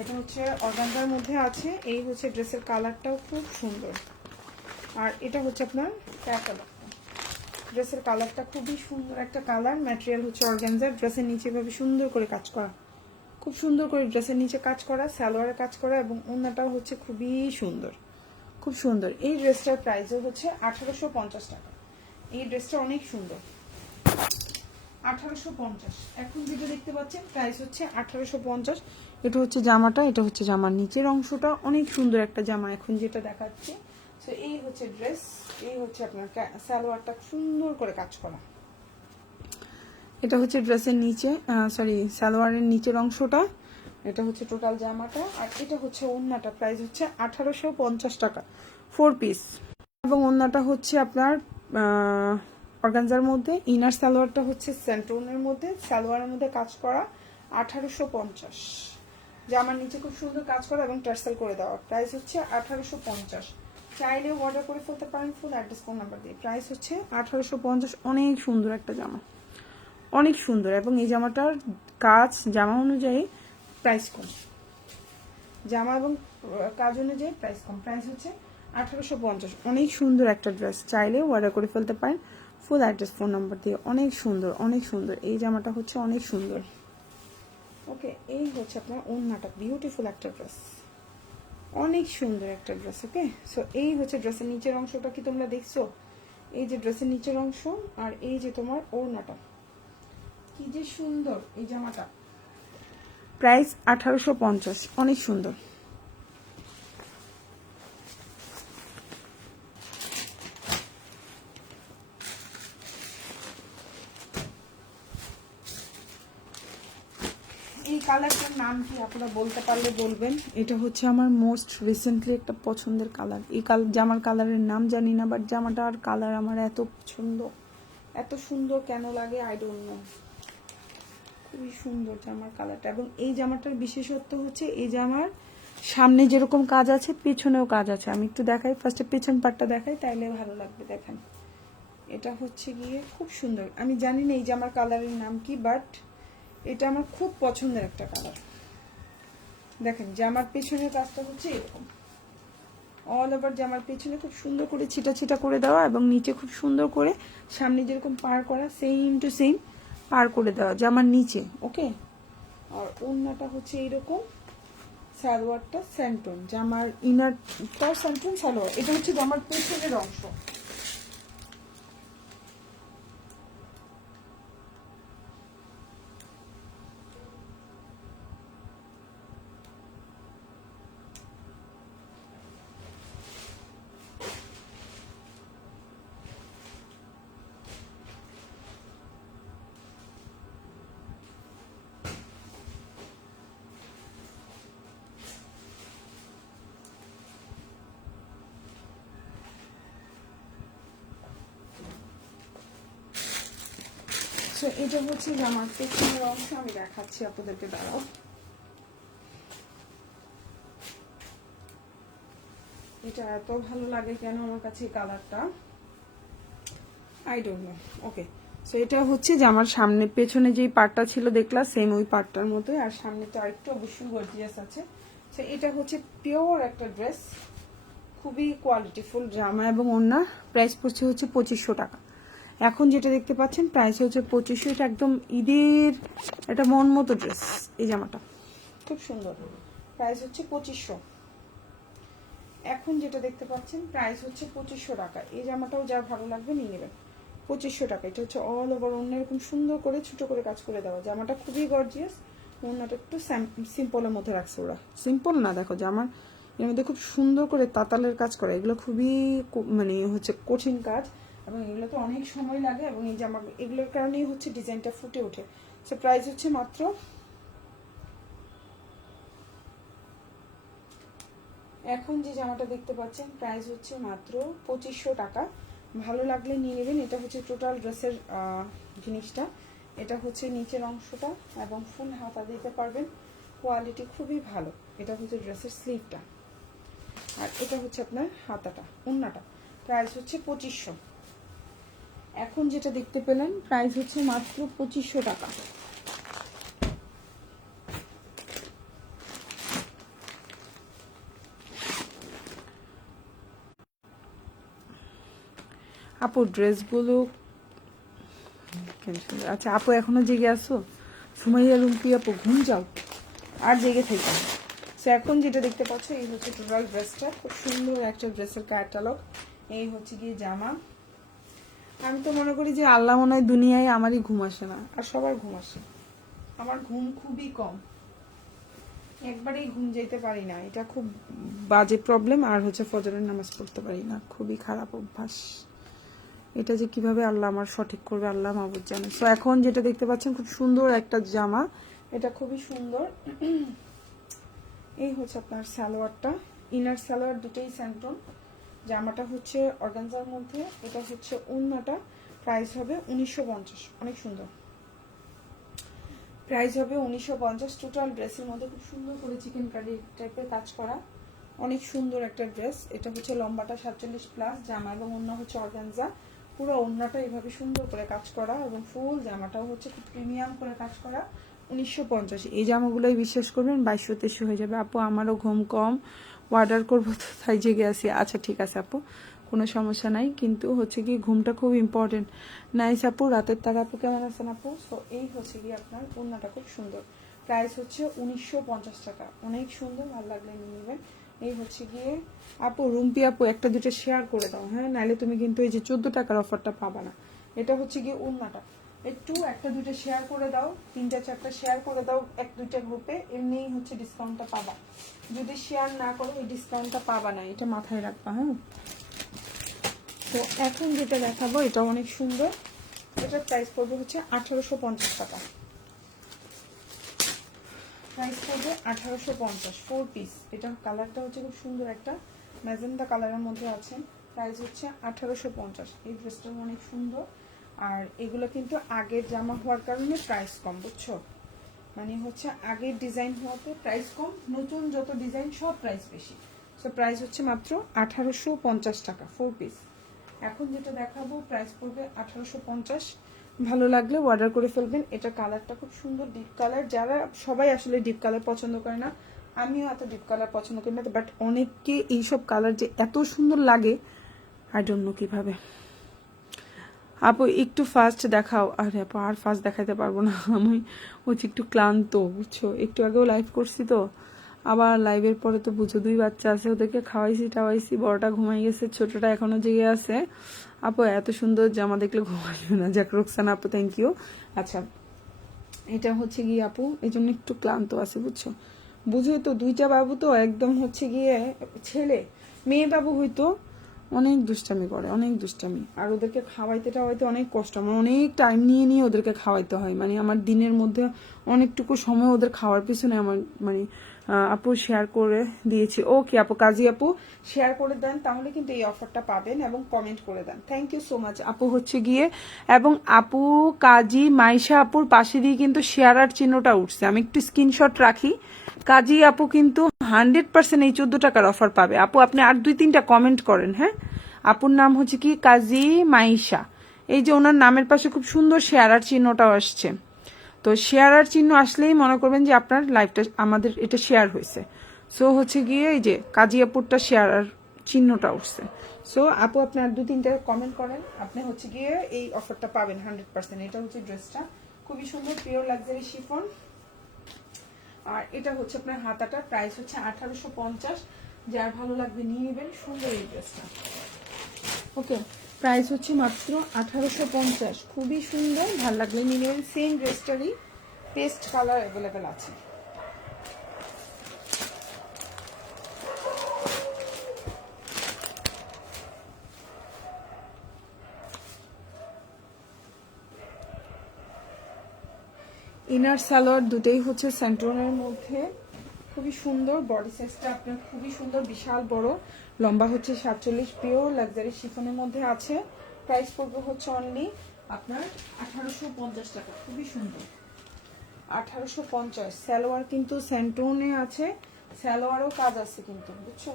এটা হচ্ছে অর্গানজার মধ্যে আছে। এই হচ্ছে ড্রেসের কালারটাও খুব সুন্দর। আর এটা হচ্ছে আপনার কালারটা, ড্রেসের কালারটা খুবই সুন্দর একটা কালার। ম্যাটেরিয়াল হচ্ছে অর্গানজার। ড্রেসের নিচে ভাবে সুন্দর করে কাজ করা, খুব সুন্দর করে ড্রেসের নিচে কাজ করা, সালোয়ারে কাজ করা, এবং ওড়নাটাও হচ্ছে খুবই সুন্দর, খুব সুন্দর। এই ড্রেসটার প্রাইসও হচ্ছে 1850 টাকা। এই ড্রেসটা অনেক সুন্দর। 1850। এখন যেটা দেখতে পাচ্ছেন প্রাইস হচ্ছে 1850। এটা হচ্ছে জামাটা, এটা হচ্ছে জামার নিচের অংশটা, অনেক সুন্দর একটা জামা এখন যেটা দেখাচ্ছে। তো এই হচ্ছে ড্রেস, এই হচ্ছে আপনার সালোয়ারটা সুন্দর করে কাজ করা। এটা হচ্ছে ড্রেসের নিচে, সরি সালোয়ারের নিচের অংশটা, এটা হচ্ছে টোটাল জামাটা, আর এটা হচ্ছে ওড়নাটা। প্রাইস হচ্ছে 1850 টাকা 4 পিস। এবং ওড়নাটা হচ্ছে আপনার অর্গানজার মধ্যে, ইনার সালোয়ারটা হচ্ছে সেন্ট্রনের মধ্যে, সালোয়ারের মধ্যে কাজ করা 1850। জামার নিচে খুব সুন্দর কাজ করা এবং টার্সেল করে দেওয়া। প্রাইস হচ্ছে 1850। চাইলেও অর্ডার করে ফেলতে পারেন ফুল অ্যাড্রেস ফোন নাম্বার দিয়ে। প্রাইস হচ্ছে 1850। অনেক সুন্দর একটা জামা, অনেক সুন্দর। এবং এই জামাটার কাজ জামা অনুযায়ী প্রাইস কম, জামা এবং কাজ অনুযায়ী প্রাইস কম। প্রাইস হচ্ছে 1850। অনেক সুন্দর একটা ড্রেস, চাইলেও অর্ডার করে ফেলতে পারেন ফুল অ্যাড্রেস ফোন নাম্বার দিয়ে। অনেক সুন্দর, অনেক সুন্দর। এই জামাটা হচ্ছে অনেক সুন্দর। ওকে, এই হচ্ছে আপনার ওড়নাটা, বিউটিফুল একটা ড্রেস, অনেক সুন্দর একটা ড্রেস। ওকে, সো এই হচ্ছে ড্রেসের নিচের অংশটা, কি তোমরা দেখছো? এই যে ড্রেসের নিচের অংশ, আর এই যে তোমার ওড়নাটা, কি যে সুন্দর এই জামাটা। প্রাইস 1850, অনেক সুন্দর। এই কালারটার নাম কি আপনারা বলতে পারলে বলবেন। এটা হচ্ছে আমার মোস্ট রিসেন্টলি একটা পছন্দের কালার। এই জামার কালারের নাম জানি না, বাট জামাটার কালার আমার এত পছন্দ, এত সুন্দর কেন লাগে আই ডোন্ট নো। খুবই সুন্দর জামার কালারটা। এবং এই জামাটার বিশেষত্ব হচ্ছে এই জামার সামনে যেরকম কাজ আছে পেছনেও কাজ আছে। আমি একটু দেখাই, ফার্স্টে পেছন পাটটা দেখাই, তাইলে ভালো লাগবে। দেখেন, এটা হচ্ছে গিয়ে খুব সুন্দর। আমি জানি না এই জামার কালারের নাম কি, বাট এটা আমার খুব পছন্দের একটা কালার। দেখেন জামার পেছনের কাজটা হচ্ছে এরকম, অল ওভার জামার পেছনে খুব সুন্দর করে ছিটা ছিটা করে দেওয়া, এবং নিচে খুব সুন্দর করে সামনে যেরকম পার করা সেম টু সেম পার করে দেওয়া জামার নিচে। ওকে, আর ওড়নাটা হচ্ছে এইরকম, সালোয়ারটা স্যান্টন, জামার ইনারটা স্যান্টন সালোয়ার। এটা হচ্ছে জামার পেছনের অংশ। এটা হচ্ছে জামার পেছনের অংশ, আমি দেখাচ্ছি আপনাদেরকে, দাঁড়াও। এটা এত ভালো লাগে কেন আমার কাছে এই কালারটা, I don't know. Okay, so এটা হচ্ছে জামার সামনে পেছনে যেই পার্টটা ছিল দেখলা সেম ওই পার্টটার মতোই, আর সামনে তো আরেকটু অবশ্যই গর্জিয়াস আছে। সো এটা হচ্ছে পিওর একটা ড্রেস, খুবই কোয়ালিটিফুল জামা এবং ওড়না। প্রাইস পড়ছে হচ্ছে 2500 টাকা। এখন যেটা দেখতে পাচ্ছেন প্রাইস হচ্ছে 2500। এটা একদম ঈদের একটা মন মতো ড্রেস, এই জামাটা খুব সুন্দর। প্রাইস হচ্ছে 2500। এখন যেটা দেখতে পাচ্ছেন প্রাইস হচ্ছে 2500 টাকা। এই জামাটাও যার ভালো লাগবে নিয়ে নেবেন, 2500 টাকা। এটা হচ্ছে অল ওভার ওড়না এরকম সুন্দর করে ছোট করে কাজ করে দেওয়া। জামাটা খুবই গর্জিয়াস, ওড়নাটা একটু সিম্পলের মধ্যে রাখছে ওরা। সিম্পল না, দেখো জামার এর মধ্যে খুব সুন্দর করে তাতালের কাজ করে। এগুলো খুবই মানে হচ্ছে কঠিন কাজ, এবং এগুলো তো অনেক সময় লাগে, এবং এই জামা এগুলোর কারণেই হচ্ছে ডিজাইনটা ফুটে ওঠে। সো প্রাইস হচ্ছে মাত্র, এখন যে জামাটা দেখতে পাচ্ছেন প্রাইস হচ্ছে মাত্র 2500 টাকা। ভালো লাগলে নিয়ে নেবেন। এটা হচ্ছে টোটাল ড্রেসের জিনিসটা। এটা হচ্ছে নিচের অংশটা, এবং ফুল হাতা দিতে পারবেন, কোয়ালিটি খুবই ভালো। এটা হচ্ছে ড্রেসের স্লিভটা, আর এটা হচ্ছে আপনার হাতাটা, ওড়নাটা। প্রাইস হচ্ছে 2500। এখন যেটা দেখতে পেলেন প্রাইস হচ্ছে মাত্র 2500 টাকা। আপু ড্রেসগুলো, আচ্ছা আপু এখনো জেগে আসো? সুমাইয়া রুমকি আপু ঘুম যাও আর জেগে থেকে। সো এখন যেটা দেখতে পাচ্ছ এই হচ্ছে টোটাল ড্রেসটা, খুব সুন্দর একটা ড্রেসের ক্যাটালগ। এই হচ্ছে গিয়ে জামা, আমি তো মনে করি যে আল্লাহ মনে হয় দুনিয়ায় আমারই ঘুম আসে না, আর সবার ঘুম আসে। আমার ঘুম খুবই কম, একবারেই ঘুম যেতে পারি না, এটা খুব বাজে প্রবলেম। আর হচ্ছে ফজরের নামাজ পড়তে পারি না, খুবই খারাপ অভ্যাস। এটা যে কিভাবে আল্লাহ আমার সঠিক করবে আল্লাহ মাহবুব জানে। তো এখন যেটা দেখতে পাচ্ছেন খুব সুন্দর একটা জামা, এটা খুবই সুন্দর। এই হচ্ছে আপনার সালোয়ারটা, ইনার সালোয়ার দুটোই স্যান্টন। জামাটা হচ্ছে অর্গানজার মধ্যে, এটা হচ্ছে ওড়নাটা। প্রাইস হবে 1950, অনেক সুন্দর প্রাইস হবে 1950। টোটাল ড্রেসের মধ্যে খুব সুন্দর করে চিকেন কারি টাইপের কাজ করা, অনেক সুন্দর একটা ড্রেস। এটা হচ্ছে লম্বাটা 47+, জামা এবং ওড়না হচ্ছে অর্গানজা। পুরো ওড়নাটা এইভাবে সুন্দর করে কাজ করা এবং ফুল জামাটাও হচ্ছে খুব প্রিমিয়াম করে কাজ করা। 1950। এই জামাগুলোই বিশ্বাস করবেন 2200-2300 হয়ে যাবে। আপু আমারও ঘুম কম, অর্ডার করবো তো তাই জেগে আছি। আচ্ছা ঠিক আছে আপু, কোনো সমস্যা নাই, কিন্তু হচ্ছে কি ঘুমটা খুব ইম্পর্টেন্ট। নাইস আপু, রাতের তারা আপু কেমন আছেন আপু? সো এই হচ্ছে কি আপনার ওড়নাটা খুব সুন্দর, প্রাইস হচ্ছে 1950 টাকা। অনেক সুন্দর, ভালো লাগলে নিয়ে নেবেন। এই হচ্ছে গিয়ে আপু, রুম্পি আপু একটা দুটো শেয়ার করে দাও, হ্যাঁ, নাহলে তুমি কিন্তু এই যে 14 টাকার অফারটা পাবা না। এটা হচ্ছে গিয়ে ওড়নাটা, একটু একটা দুটো শেয়ার করে দাও, 3-4টা শেয়ার করে দাও 1-2টা গ্রুপে, এমনিই হচ্ছে ডিসকাউন্টটা পাবা। যদি শেয়ার না করো এই ডিসকাউন্টটা পাবা না, এটা মাথায় রাখবা। হ্যাঁ, তো এখন যেটা দেখাবো এটা অনেক সুন্দর, এটার প্রাইস পড়বে হচ্ছে 1850 টাকা। প্রাইস পড়বে 1850, 4 পিস। এটা কালারটা হচ্ছে খুব সুন্দর, একটা ম্যাজেন্ডা কালারের মধ্যে আছে। প্রাইস হচ্ছে 1850। এই ড্রেসটা অনেক সুন্দর, আর এগুলো কিন্তু আগের জামা হওয়ার কারণে প্রাইস কম, বুঝছো? মানে হচ্ছে আগের ডিজাইন হওয়াতে প্রাইস কম, নতুন যত ডিজাইন সব প্রাইস বেশি। সো প্রাইস হচ্ছে মাত্র 1850 টাকা, 4 পিস। এখন যেটা দেখাবো প্রাইস পড়বে 1850। ভালো লাগলে অর্ডার করে ফেলবেন। এটা কালারটা খুব সুন্দর, ডিপ কালার। যারা সবাই আসলে ডিপ কালার পছন্দ করে না, আমিও এত ডিপ কালার পছন্দ করি না, বাট অনেককে এইসব কালার যে এত সুন্দর লাগে আই ডোন্ট নো কিভাবে। আপু একটু ফাস্ট দেখাও। আরে আপু আর ফাস্ট দেখাইতে পারবো না, আমি হচ্ছে একটু ক্লান্ত, বুঝছো? একটু আগেও লাইভ করছি তো, আবার লাইভের পরে তো বুঝো 2 বাচ্চা আছে, ওদেরকে খাওয়াইছি টাওয়াইছি, বড়টা ঘুমাই গেছে, ছোটটা এখনো জেগে আছে। আপু এত সুন্দর জামা দেখলে ঘুম আসবে না। যাক রোকসানা আপু, থ্যাংক ইউ। আচ্ছা, এটা হচ্ছে গিয়ে আপু এই জন্য একটু ক্লান্ত আছে, বুঝছো? বুঝোই তো, 2টা বাবু তো একদম হচ্ছে গিয়ে ছেলে, মেয়ে বাবু হইতো অনেক দুষ্টামি করে, অনেক দুষ্টামি। আর ওদেরকে খাওয়াইতে টাওয়াইতে অনেক কষ্ট, আমার অনেক টাইম নিয়ে নিয়ে ওদেরকে খাওয়াইতে হয়। মানে আমার দিনের মধ্যে অনেকটুকু সময় ওদের খাওয়ার পিছনে আমার মানে আপু শেয়ার করে দিয়েছি। ওকে আপু, কাজী আপু শেয়ার করে দেন, তাহলে কিন্তু এই অফারটা পাবেন, এবং কমেন্ট করে দেন। থ্যাংক ইউ সো মাচ আপু। হচ্ছে গিয়ে এবং আপু কাজী মাইশা আপুর পাশে দিয়ে কিন্তু শেয়ারার চিহ্নটা উঠছে, আমি একটু স্ক্রিনশট রাখি। কাজী আপু কিন্তু 100% এই 14 টাকার অফার পাবে। আপু আপনি আর 2-3টা কমেন্ট করেন। হ্যাঁ, আপুর নাম হচ্ছে কি কাজী মাইশা, এই যে ওনার নামের পাশে খুব সুন্দর শেয়ারার চিহ্নটাও আসছে। তো শেয়ারার চিহ্ন আসলেই মনে করবেন যে আপনার লাইভটা আমাদের এটা শেয়ার হয়েছে। সো হচ্ছে গিয়ে এই যে কাজী আপুরটা শেয়ারার চিহ্নটা উঠছে। সো আপু আপনি আর 2-3টা কমেন্ট করেন, আপনি হচ্ছে গিয়ে এই অফারটা পাবেন 100%। এটা হচ্ছে ড্রেসটা খুবই সুন্দর, পিওর লাক্সারি শিফন। আর এটা হচ্ছে আপনার হাতাটা, প্রাইস হচ্ছে 1850। যার ভালো লাগবে নিয়ে নেবেন, সুন্দর এই ড্রেসটা। ওকে, প্রাইস হচ্ছে মাত্র 1850, খুবই সুন্দর, ভালো লাগলে নিয়ে নেবেন। সেম ড্রেসটারই পেস্ট কালার অ্যাভেলেবেল আছে। ইনার সালোয়ার দুটোই হচ্ছে সেন্ট্রনের মধ্যে, খুবই সুন্দর। বডি সাইজটা আপনার খুবই সুন্দর, বিশাল বড়, লম্বা হচ্ছে 47, পিওর লাক্সারি শিফনের মধ্যে আছে। প্রাইস পড়বে হচ্ছে অনলি আপনার 1850 টাকা, খুবই সুন্দর। 1850। সালোয়ার কিন্তু সেন্ট্রনে আছে, সালোয়ারও কাজ আছে কিন্তু, বুঝছো?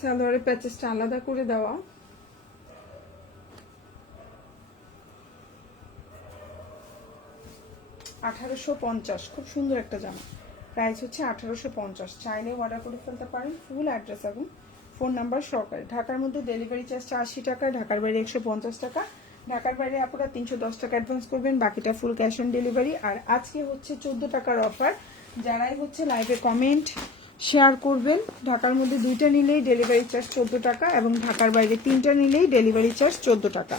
সালোয়ারের প্যাচেসটা আলাদা করে দেওয়া। 1850, খুব সুন্দর একটা জামা। প্রাইস হচ্ছে 1850। চাইলে অর্ডার করে ফেলতে পারেন। ফুল অ্যাড্রেস এবং ফোন নাম্বার সহকারে। ঢাকার মধ্যে ডেলিভারি চার্জটা 80 টাকা, ঢাকার বাইরে 150 টাকা। ঢাকার বাইরে আপনারা 310 টাকা অ্যাডভান্স করবেন, বাকিটা ফুল ক্যাশ অন ডেলিভারি। আর আজকে হচ্ছে 14 টাকার অফার। যারাই হচ্ছে লাইভে কমেন্ট শেয়ার করবেন। ঢাকার মধ্যে 2টা নিলেই ডেলিভারি চার্জ 14 টাকা এবং ঢাকার বাইরে 3টা নিলেই ডেলিভারি চার্জ 14 টাকা।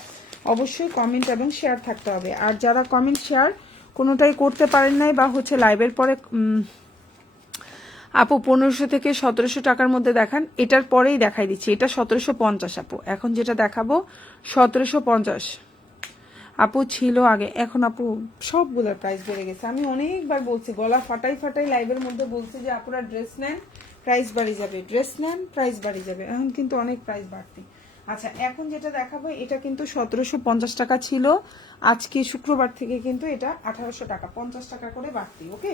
অবশ্যই কমেন্ট এবং শেয়ার থাকতে হবে। আর যারা কমেন্ট শেয়ার কোনোটাই করতে পারেন নাই বা হচ্ছে লাইভের পরে আপু 1500 থেকে 1700 টাকার মধ্যে দেখান, এটার পরেই দেখাই দিচ্ছি। এটা 1750 আপু, এখন যেটা দেখাবো 1750 আপু ছিল আগে, এখন আপু সবগুলোর প্রাইস বেড়ে গেছে। আমি অনেকবার বলছি, গলা ফাটাই ফাটাই লাইভের মধ্যে বলছি যে আপুরা ড্রেস নেন প্রাইস বাড়ি যাবে, ড্রেস নেন প্রাইস বাড়ি যাবে। এখন কিন্তু অনেক প্রাইস বাড়তি। আচ্ছা, এখন যেটা দেখাবো এটা কিন্তু 1750 টাকা ছিল, আজকে শুক্রবার থেকে কিন্তু এটা 1800 টাকা, 50 টাকা করে বাড়তি। ওকে,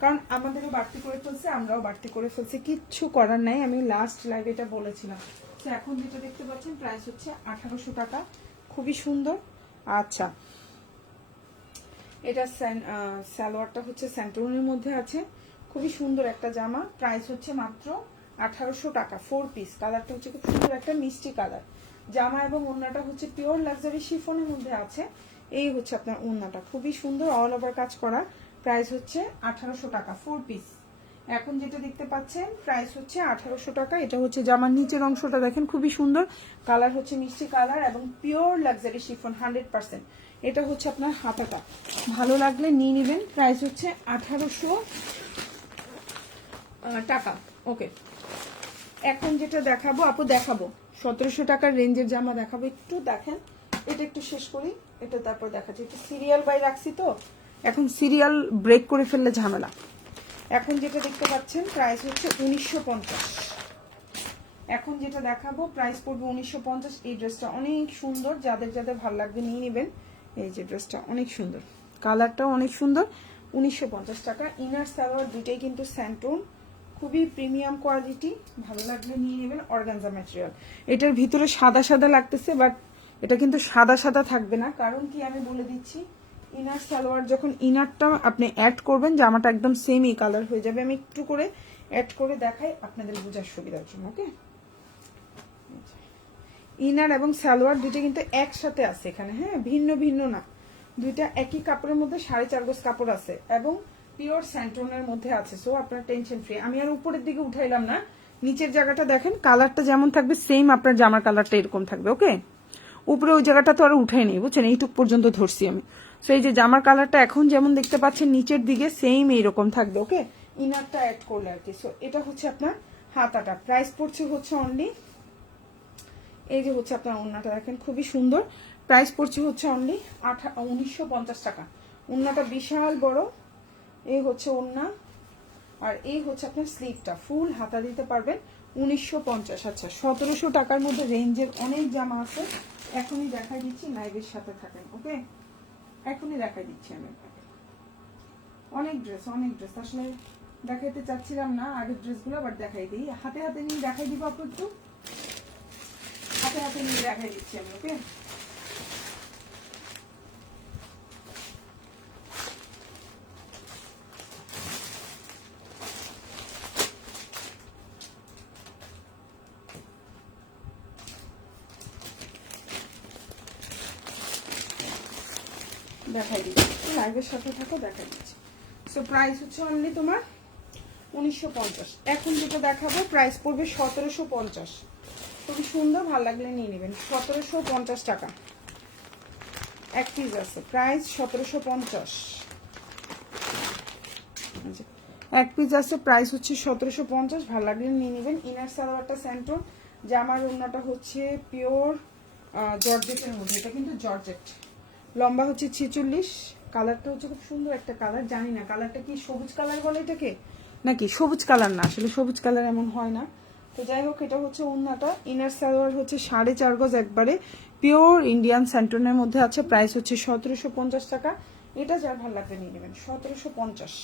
কারণ আমাদেরও বাড়তি করে ফেলছে, আমরাও বাড়তি করে ফেলছি, কিচ্ছু করার নাই। আমি লাস্ট লাইভে এটা বলেছিলাম। তো এখন যেটা দেখতে পাচ্ছেন প্রাইস হচ্ছে 1800 টাকা, খুবই সুন্দর। আচ্ছা, এটা সালোয়ারটা হচ্ছে স্যান্টোনের মধ্যে আছে, খুবই সুন্দর একটা জামা, প্রাইস হচ্ছে মাত্র 1800 টাকা, 4 পিস। কালারটা হচ্ছে খুব সুন্দর একটা মিষ্টি কালার। জামা এবং ওড়নাটা হচ্ছে পিওর লাক্সারি শিফনের মধ্যে আছে। এই হচ্ছে আপনার ওড়নাটা, খুবই সুন্দর, অল ওভার কাজ করা। প্রাইস হচ্ছে 1800 টাকা, 4 পিস। এখন যেটা দেখতে পাচ্ছেন প্রাইস হচ্ছে 1800 টাকা। এটা হচ্ছে জামার নিচের অংশটা দেখেন, খুবই সুন্দর কালার, হচ্ছে মিষ্টি কালার এবং পিওর লাক্সারি শিফন 100%। এটা হচ্ছে আপনার হাতাটা, ভালো লাগলে নিয়ে নেবেন। প্রাইস হচ্ছে 1800 টাকা। ওকে, এখন যেটা দেখাবো আপু, দেখাবো 1700 টাকার রেঞ্জের জামা দেখাবো। একটু দেখেন, এটা একটু শেষ করি, এটা তারপর দেখাচ্ছি। একটু সিরিয়াল বাই রাখছি তো, এখন সিরিয়াল ব্রেক করে ফেললে ঝামেলা। এখন যেটা দেখতে পাচ্ছেন প্রাইস হচ্ছে 1950। এখন যেটা দেখাবো প্রাইস পড়বে 1950। এই ড্রেসটা অনেক সুন্দর, যাদের যাদের ভালো লাগবে নিয়ে নেবেন। এই যে ড্রেসটা অনেক সুন্দর, কালারটাও অনেক সুন্দর, 1950 টাকা। ইনার সালোয়ার দুইটাই কিন্তু স্যান্টোন, খুবই প্রিমিয়াম কোয়ালিটি, ভালো লাগলে নিয়ে নেবেন। অর্গানজা ম্যাটেরিয়াল, এটার ভিতরে সাদা সাদা লাগতেছে, বাট এটা কিন্তু সাদা সাদা থাকবে না। কারণ কি আমি বলে দিচ্ছি, ইনার সালোয়ার যখন ইনারটা আপনি অ্যাড করবেন, জামাটা একদম সেম এই কালার হয়ে যাবে। আমি একটু করে অ্যাড করে দেখাই আপনাদের বোঝার সুবিধার জন্য। ওকে, ইনার এবং সালোয়ার দুইটা কিন্তু একসাথে আছে এখানে, হ্যাঁ, ভিন্ন ভিন্ন না, দুইটা একই কাপড়ের মধ্যে 4.5 গজ কাপড় আছে এবং পিওর স্যান্টোনের মধ্যে আছে। সো আপনার টেনশন ফ্রি। আমি আর উপরের দিকে উঠাইলাম না, নিচের জায়গাটা দেখেন, কালারটা যেমন থাকবে সেম আপনার জামার কালারটা এরকম থাকবে। ওকে, উপরে ওই জায়গাটা তো আর উঠাই নেই, বুঝছেন, এইটুক পর্যন্ত ধরছি আমি। সো এই যে জামার কালারটা এখন যেমন দেখতে পাচ্ছেন নিচের দিকে সেম এইরকম থাকবে। ওকে, ইনারটা অ্যাড করলে আর কি। সো এটা হচ্ছে আপনার হাতাটা, প্রাইস পড়ছে হচ্ছে অনলি, এই যে হচ্ছে আপনার ওড়নাটা দেখেন, খুবই সুন্দর, প্রাইস পড়ছে হচ্ছে অনলি 1950 টাকা। ওড়নাটা বিশাল বড়, এই হচ্ছে ওড়না, আর এই হচ্ছে আপনার স্লিভটা, ফুল হাতা দিতে পারবেন, 1950। আচ্ছা, 1700 টাকার মধ্যে রেঞ্জের অনেক জামা আছে, এখনই দেখাই দিচ্ছি, লাইভের সাথে থাকেন। ওকে, এখনই দেখাই দিচ্ছি আমি আপনাকে। অনেক ড্রেস, অনেক ড্রেস আসলে দেখাইতে চাচ্ছিলাম না আগের ড্রেসগুলো, বাট দেখাই দিই, হাতে হাতে নিয়ে দেখাই দিব আপু, একটু হাতে হাতে নিয়ে দেখাই দিচ্ছি আমি। ওকে, দেখাই দিচ্ছি, লাইভের সাথে থাকো, দেখাই দিচ্ছি। সো প্রাইস হচ্ছে অনলি তোমার 1950। এখন যেটা দেখাবো প্রাইস পড়বে 1750, খুবই সুন্দর, ভালো লাগলে নিয়ে নেবেন। 1750 টাকা এক পিস আছে, প্রাইস 1750 এক পিস আছে, প্রাইস হচ্ছে 1750, ভালো লাগলে নিয়ে নেবেন। ইনার সালোয়ারটা স্যান্টোন, জামার ওড়নাটা হচ্ছে পিওর জর্জেটের মধ্যে, এটা কিন্তু জর্জেট, লম্বা হচ্ছে 46, কালারটা হচ্ছে খুব সুন্দর একটা কালার, জানি না কালারটা কি সবুজ কালার বলে এটাকে নাকি, সবুজ কালার না, আসলে সবুজ কালার এমন হয় না। তো যাই হোক, এটা হচ্ছে ওড়নাটা। ইনার সালোয়ার হচ্ছে 4.5 গজ, একবারে পিওর ইন্ডিয়ান স্যান্টনের মধ্যে আছে, প্রাইস হচ্ছে 1750 টাকা। এটা যার ভালো লাগবে নিয়ে নেবেন, 1750,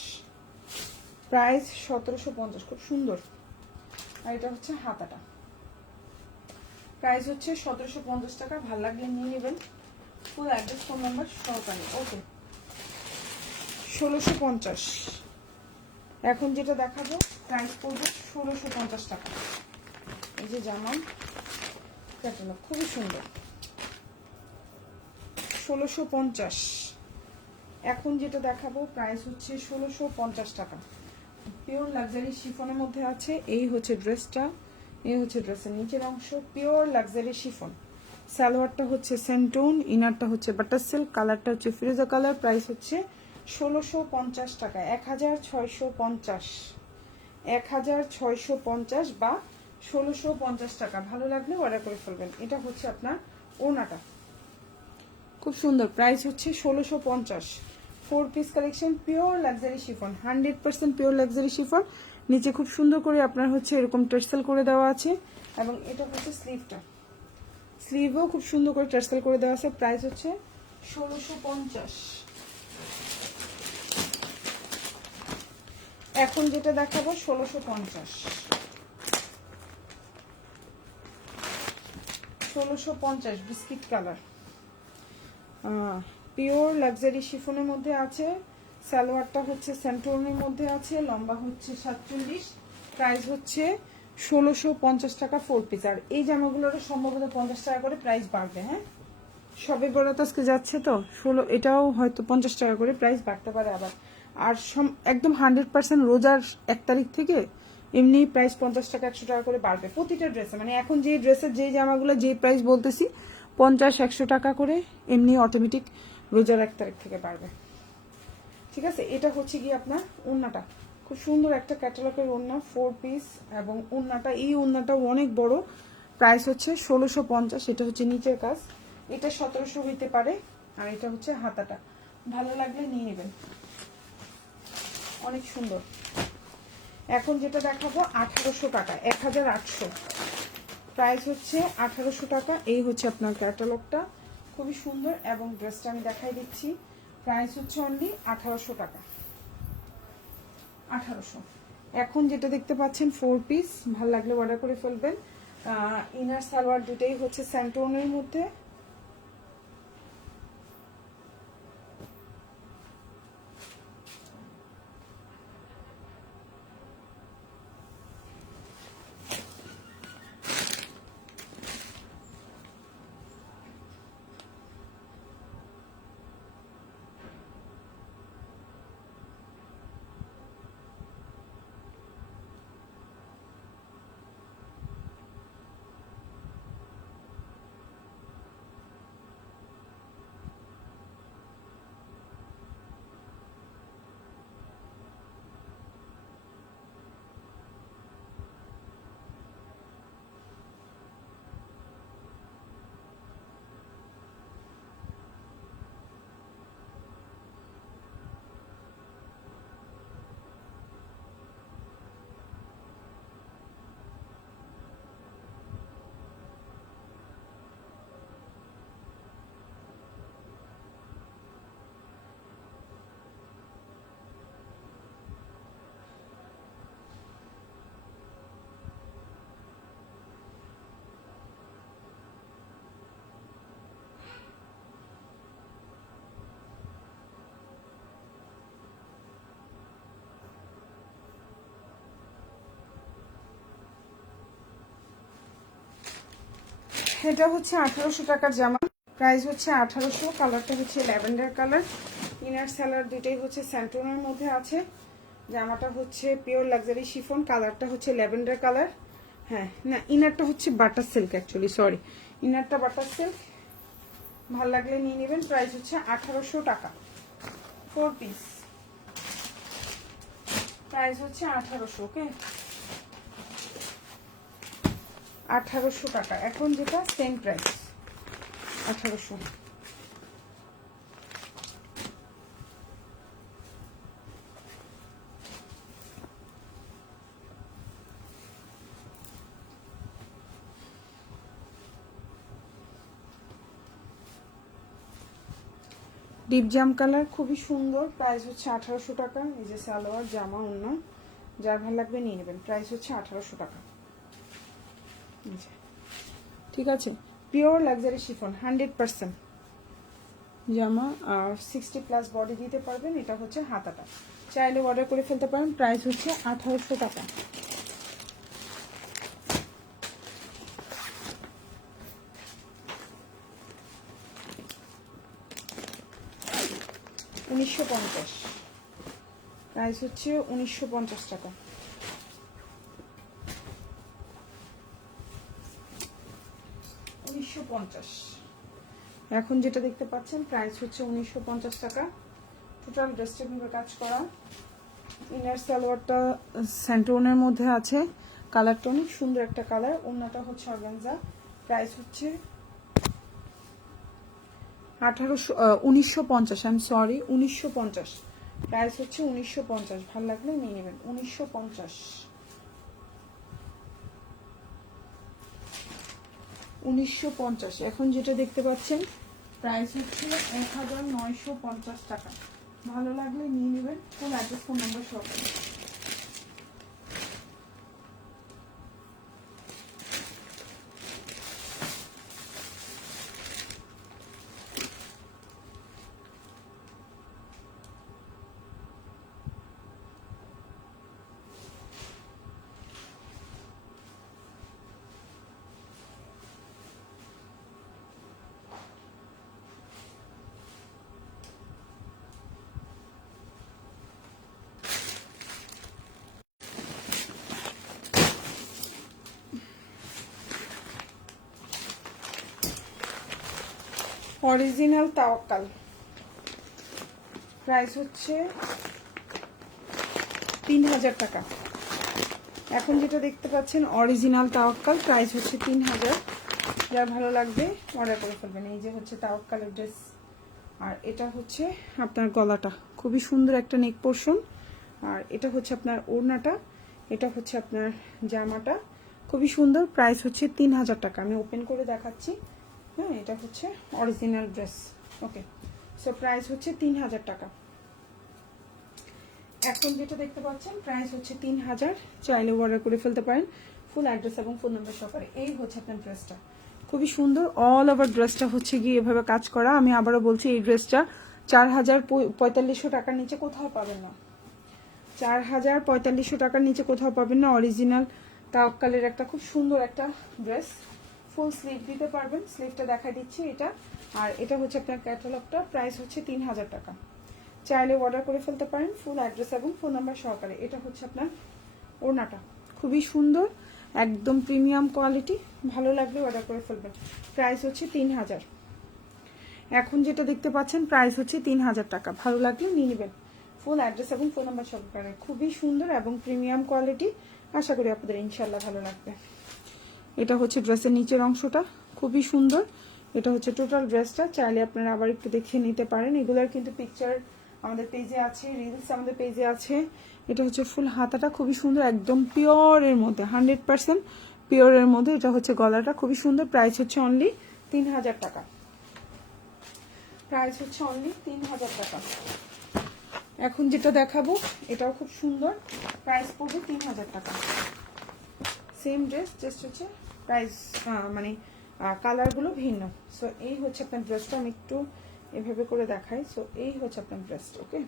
প্রাইস 1750, খুব সুন্দর। আর এটা হচ্ছে হাতাটা, প্রাইস হচ্ছে 1750 টাকা, ভালো লাগলে নিয়ে নেবেন। ফুল অ্যাড্রেস, ফোন নাম্বার সহকারে। ওকে, 1650। এখন যেটা দেখাবো প্রাইস পড়বে 1650 টাকা। এই যে জামা ক্যাটালগ, খুবই সুন্দর, 1650। এখন যেটা দেখাবো প্রাইস হচ্ছে 1650 টাকা, পিওর লাক্সারি শিফনের মধ্যে আছে। এই হচ্ছে ড্রেসটা, এই হচ্ছে ড্রেসের নিচের অংশ, পিওর লাক্সারি শিফন। সালোয়ারটা হচ্ছে সেন্টোন, ইনারটা হচ্ছে বাটার সিল্ক, কালারটা হচ্ছে ফিরোজা কালার। প্রাইস হচ্ছে 1650 টাকা, 1650, 1650 বা 1650 টাকা। ভালো লাগলে অর্ডার করে ফেলবেন। এটা হচ্ছে আপনার ওড়নাটা, খুব সুন্দর। প্রাইস হচ্ছে 1650। 4 piece collection, pure luxury chiffon, 100% pure luxury chiffon. নিচে খুব সুন্দর করে আপনার হচ্ছে এরকম টার্সেল করে দেওয়া আছে, এবং এটা হচ্ছে স্লিভটা, স্লিভও খুব সুন্দর করে টার্সেল করে দেওয়া আছে। প্রাইস হচ্ছে 1650। এখন যেটা দেখাবো 1650, 1650 বিস্কিট কালার, পিওর লাক্সারি শিফনের মধ্যে আছে। সালোয়ারটা হচ্ছে সেন্টোনের মধ্যে আছে, লম্বা হচ্ছে 47, প্রাইস হচ্ছে 1650 টাকা 4 পিস। আর এই জামাগুলোর সম্ভবত 50 টাকা করে প্রাইস বাড়বে। হ্যাঁ, সবে বরাত আজকে যাচ্ছে তো 16, এটাও হয়তো 50 টাকা করে প্রাইস বাড়তে পারে আবার। আর একদম 100% রোজার 1 তারিখ থেকে এমনি প্রাইস 50 টাকা 100 টাকা করে বাড়বে প্রতিটা ড্রেসে। মানে এখন যে ড্রেসের যে জামাগুলো যে প্রাইস বলতেছি 50-100 টাকা করে এমনি অটোমেটিক রোজার 1 তারিখ থেকে বাড়বে। ঠিক আছে, এটা হচ্ছে কি আপনার ওড়নাটা, খুব সুন্দর একটা ক্যাটালগের ওড়না, 4 পিস, এবং ওড়নাটা, এই ওড়নাটা অনেক বড়। প্রাইস হচ্ছে 1650। এটা হচ্ছে নিচের কাজ, এটা 1700 হইতে পারে, আর এটা হচ্ছে হাতাটা। ভালো লাগলে নিয়ে নেবেন, অনেক সুন্দর। এখন যেটা দেখাবো 1800 টাকা, 1800, প্রাইস হচ্ছে 1800 টাকা। এই হচ্ছে আপনার ক্যাটালগটা, খুবই সুন্দর, এবং ড্রেসটা আমি দেখাই দিচ্ছি। প্রাইস হচ্ছে অনলি 1800 টাকা, 1800। এখন যেটা দেখতে পাচ্ছেন 4 পিস, ভালো লাগলে অর্ডার করে ফেলবেন। ইনার সালোয়ার দুটেই হচ্ছে স্যান্টোনের মধ্যে। এটা হচ্ছে 1800 টাকার জামা, প্রাইস হচ্ছে 1800। কালারটা হচ্ছে ল্যাভেন্ডার কালার, ইনার সালোয়ার দুটোই হচ্ছে স্যান্টোনের মধ্যে আছে। জামাটা হচ্ছে পিওর লাক্সারি শিফন, কালারটা হচ্ছে ল্যাভেন্ডার কালার। হ্যাঁ, না, ইনারটা হচ্ছে বাটার সিল্ক, অ্যাকচুয়ালি সরি, ইনারটা বাটার সিল্ক। ভাল লাগলে নিয়ে নেবেন। প্রাইস হচ্ছে 1800 টাকা, 4 পিস, প্রাইস হচ্ছে 1800। ওকে, 1800 টাকা। এখন যেটা সেম প্রাইস 1800। ডিপ জাম কালার, খুবই সুন্দর, প্রাইস হচ্ছে 1800 টাকা। এই যে সালোয়ার, জামা, ওড়না, যার ভালো লাগবে নিয়ে নেবেন। প্রাইস হচ্ছে 1800 টাকা। ঠিক আছে, পিওর লাক্সারি শিফন, 100% জামা, আর 60+ বডি দিতে পারবেন। এটা হচ্ছে হাতাটা, চাইলে অর্ডার করে ফেলতে পারেন। প্রাইস হচ্ছে 1800 টাকা। 1950, প্রাইস হচ্ছে 1950 টাকা। এখন যেটা দেখতে পাচ্ছেন প্রাইস হচ্ছে 1950 টাকা। টোটাল ড্রেসটা ভাবে কাজ করা। ইনার সালোয়ারটা স্যান্টোনের মধ্যে আছে, কালারটা অনেক সুন্দর একটা কালার। ওড়নাটা হচ্ছে অর্গানজা। প্রাইস হচ্ছে 1950, আই এম সরি 1950। প্রাইস হচ্ছে 1950। ভালো লাগলে নিয়ে নেবেন। 1950। এখন যেটা দেখতে পাচ্ছেন প্রাইস হচ্ছে 1950 টাকা। ভালো লাগলে নিয়ে নেবেন। ফুল অ্যাড্রেস ফোন নাম্বার সব। অরিজিনাল তাওয়াক্কাল, প্রাইস হচ্ছে 3000 টাকা। এখন যেটা দেখতে পাচ্ছেন অরিজিনাল তাওয়াক্কাল, প্রাইস হচ্ছে 3000। যার ভালো লাগবে অর্ডার করে ফেলবেন। এই যে হচ্ছে তাওয়াক্কালের ড্রেস, আর এটা হচ্ছে আপনার গলাটা, খুবই সুন্দর একটা নেক পোর্শন। আর এটা হচ্ছে আপনার ওড়নাটা, এটা হচ্ছে আপনার জামাটা, খুবই সুন্দর। প্রাইস হচ্ছে 3000 টাকা। আমি ওপেন করে দেখাচ্ছি। হ্যাঁ, এটা হচ্ছে অরিজিনাল ড্রেস। ওকে, সো প্রাইস হচ্ছে 3000 টাকা। এখন যেটা দেখতে পাচ্ছেন প্রাইস হচ্ছে 3000। চাইলে অর্ডার করে ফেলতে পারেন ফুল অ্যাড্রেস এবং ফোন নাম্বার সহকারে। এই হচ্ছে আপনার ড্রেসটা, খুবই সুন্দর। অল ওভার ড্রেসটা হচ্ছে গিয়ে এভাবে কাজ করা। আমি আবারও বলছি, এই ড্রেসটা 4500 টাকার নিচে কোথাও পাবেন না। 4500 টাকার নিচে কোথাও পাবেন না। অরিজিনাল তাওয়াক্কালের একটা খুব সুন্দর একটা ড্রেস। ফুল স্লিভ দিতে পারবেন, স্লিভটা দেখাই দিচ্ছি এটা। আর এটা হচ্ছে আপনার ক্যাটালগটা। প্রাইস হচ্ছে 3000 টাকা। চাইলে অর্ডার করে ফেলতে পারেন ফুল অ্যাড্রেস এবং ফোন নাম্বার সহকারে। এটা হচ্ছে আপনার ওড়নাটা, খুবই সুন্দর, একদম প্রিমিয়াম কোয়ালিটি। ভালো লাগলে অর্ডার করে ফেলবেন। প্রাইস হচ্ছে 3000। এখন যেটা দেখতে পাচ্ছেন প্রাইস হচ্ছে 3000 টাকা। ভালো লাগলে নিয়ে নেবেন ফুল অ্যাড্রেস এবং ফোন নাম্বার সহকারে। খুবই সুন্দর এবং প্রিমিয়াম কোয়ালিটি। আশা করি আপনাদের ইনশাল্লাহ ভালো লাগবে। এটা হচ্ছে ড্রেসের নিচের অংশটা, খুবই সুন্দর। এটা হচ্ছে টোটাল ড্রেসটা। চাইলে আপনারা আবার একটু দেখে নিতে পারেন। এগুলোর কিন্তু পিকচার আমাদের পেজে আছে, রিলস আমাদের পেজে আছে। এটা হচ্ছে ফুল হাতাটা, খুবই সুন্দর, একদম পিওরের মধ্যে, 100% পিওরের মধ্যে। এটা হচ্ছে গলাটা, খুবই সুন্দর। প্রাইস হচ্ছে অনলি 3000 টাকা। প্রাইস হচ্ছে অনলি 3000 টাকা। এখন যেটা দেখাবো এটাও খুব সুন্দর, প্রাইস পড়বে 3000 টাকা। সেম ড্রেস, জাস্ট হচ্ছে প্রাইস মানে কালারগুলো ভিন্ন। সো এই হচ্ছে আপনার ড্রেসটা। আমি একটু এভাবে করে দেখাই। সো এই হচ্ছে আপনার ড্রেসটা। ওকে,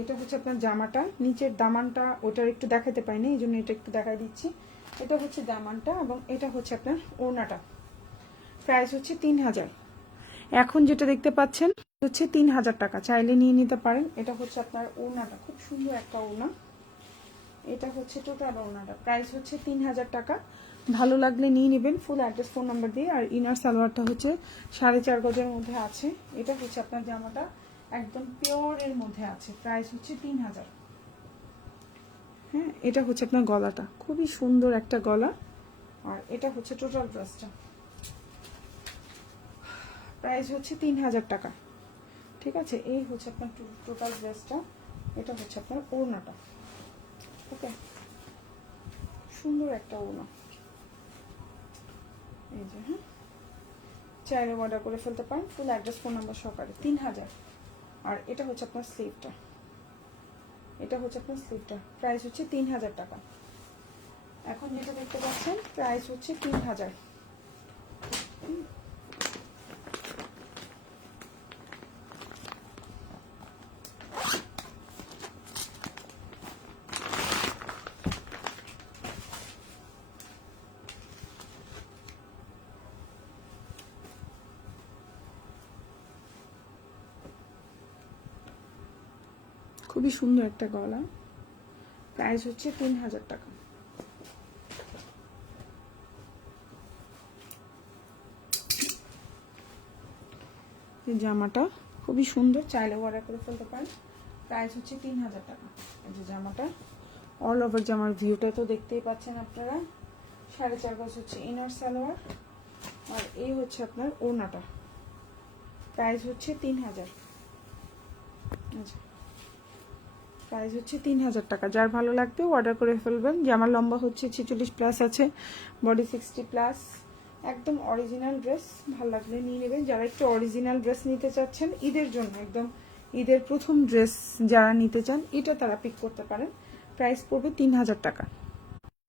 এটা হচ্ছে আপনার জামাটা। নিচের দামানটা ওটার একটু দেখাতে পাইনি, এই জন্য এটা একটু দেখাই দিচ্ছি। এটা হচ্ছে দামানটা এবং এটা হচ্ছে আপনার ওড়নাটা। প্রাইস হচ্ছে 3000। এখন যেটা দেখতে পাচ্ছেন হচ্ছে 3000 টাকা। চাইলে নিয়ে নিতে পারেন। এটা হচ্ছে আপনার ওড়নাটা, খুব সুন্দর একটা ওড়না। এটা হচ্ছে টোটাল ওড়নাটা। প্রাইস হচ্ছে 3000 টাকা। ভালো লাগলে নিয়ে নেবেন ফুল অ্যাড্রেস ফোন নাম্বার দিয়ে। আর ইনার সালোয়ারটা হচ্ছে 4.5 গজের মধ্যে আছে। এটা হচ্ছে আপনার জামাটা, একদম পিওরের মধ্যে আছে। প্রাইস হচ্ছে 3000। হ্যাঁ, এটা হচ্ছে আপনার গলাটা, খুবই সুন্দর একটা গলা। আর এটা হচ্ছে টোটাল ড্রেসটা। প্রাইস হচ্ছে 3000 টাকা। ঠিক আছে, এই হচ্ছে আপনার টোটাল ড্রেসটা। এটা হচ্ছে আপনার ওড়নাটা। ওকে, সুন্দর একটা ওড়না। এই যে, হ্যাঁ, চাইলে অর্ডার করে ফেলতে পারেন ফুল অ্যাড্রেস ফোন নাম্বার সহকারে। 3000। আর এটা হচ্ছে আপনার স্লিভটা, এটা হচ্ছে আপনার স্লিভটা। প্রাইস হচ্ছে 3000 টাকা। এখন যেটা দেখতে পাচ্ছেন প্রাইস হচ্ছে 3000। খুবই সুন্দর একটা গলা, প্রাইস হচ্ছে 3000 টাকা। এই জামাটা খুবই সুন্দর, চাইলে অর্ডার করে ফেলতে পারেন, প্রাইস হচ্ছে 3000 টাকা। এই যে জামাটা অল ওভার জামার ভিউটা তো দেখতেই পাচ্ছেন আপনারা। 4.5 গজ হচ্ছে ইনার সালোয়ার, আর এই হচ্ছে আপনার ওড়নাটা, প্রাইস হচ্ছে 3000। আচ্ছা, প্রাইস হচ্ছে 3000 টাকা। যার ভালো লাগবে অর্ডার করে ফেলবেন। জামার লম্বা হচ্ছে 46 প্লাস আছে, বডি 60 প্লাস, একদম অরিজিনাল ড্রেস। ভালো লাগলে নিয়ে নেবেন। যারা একটু অরিজিনাল ড্রেস নিতে চাচ্ছেন ঈদের জন্য, একদম ঈদের প্রথম ড্রেস যারা নিতে চান, এটা তারা পিক করতে পারেন। প্রাইস পড়বে 3000 টাকা।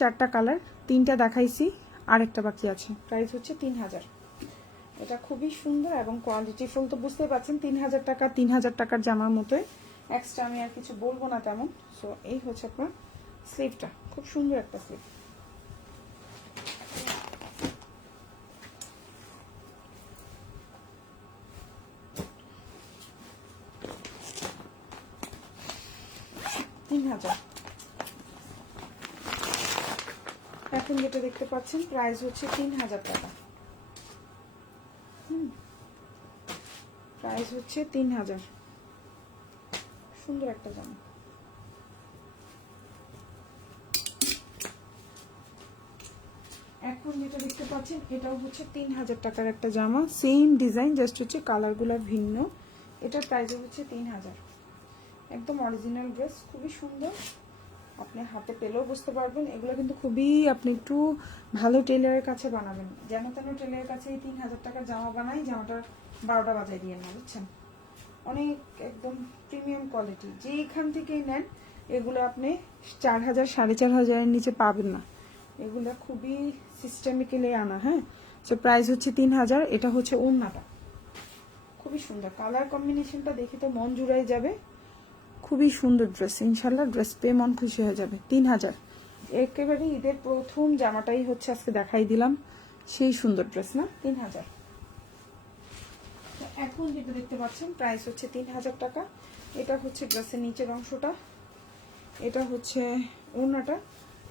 4টা কালার, 3টা দেখাইছি, আরেকটা বাকি আছে। প্রাইস হচ্ছে 3000। এটা খুবই সুন্দর এবং কোয়ালিটি ফুল, তো বুঝতে পারছেন 3000 টাকা, 3000 টাকার জামার মতোই। এক্সট্রা আমি আর কিছু বলবো না তেমন। সো এই হচ্ছে আপনার স্লিভটা, খুব সুন্দর একটা স্লিভ। এখন যেটা দেখতে পাচ্ছেন প্রাইস হচ্ছে 3000 টাকা। প্রাইস হচ্ছে 3000। সুন্দর একটা জামা। এখন যেটা দেখতে পাচ্ছেন এটাও হচ্ছে 3000 টাকার একটা জামা, সেম ডিজাইন, জাস্ট হচ্ছে কালারগুলো ভিন্ন। এটার প্রাইস হচ্ছে 3000। একদম অরিজিনাল ড্রেস, খুবই সুন্দর। আপনি হাতে পেলেও বুঝতে পারবেন। এগুলো কিন্তু খুবই, আপনি একটু ভালো টেলারের কাছে বানাবেন। যেন তেন টেলারের কাছে এই 3000 টাকার জামা বানাই, জামাটার 12টা বাজায় দিয়ে না, বুঝছেন। অনেক একদম প্রিমিয়াম কোয়ালিটি, যেখান থেকেই নেন এগুলো আপনি 4000 4500-এর নিচে পাবেন না। এগুলো খুবই সিস্টেমিক্যালি আনা। হ্যাঁ, সো প্রাইস হচ্ছে 3000। এটা হচ্ছে ওড়নাটা, খুবই সুন্দর। কালার কম্বিনেশনটা দেখে তো মন জুড়াই যাবে। খুবই সুন্দর ড্রেস, ইনশাল্লাহ ড্রেস পেয়ে মন খুশি হয়ে যাবে। 3000 একেবারে ঈদের প্রথম জামাটাই হচ্ছে আজকে দেখাই দিলাম, সেই সুন্দর ড্রেস না। 3000। এখন যেটা দেখতে পাচ্ছেন প্রাইস হচ্ছে 3000 টাকা। এটা হচ্ছে ড্রেসের নিচের অংশটা, এটা হচ্ছে ওড়নাটা,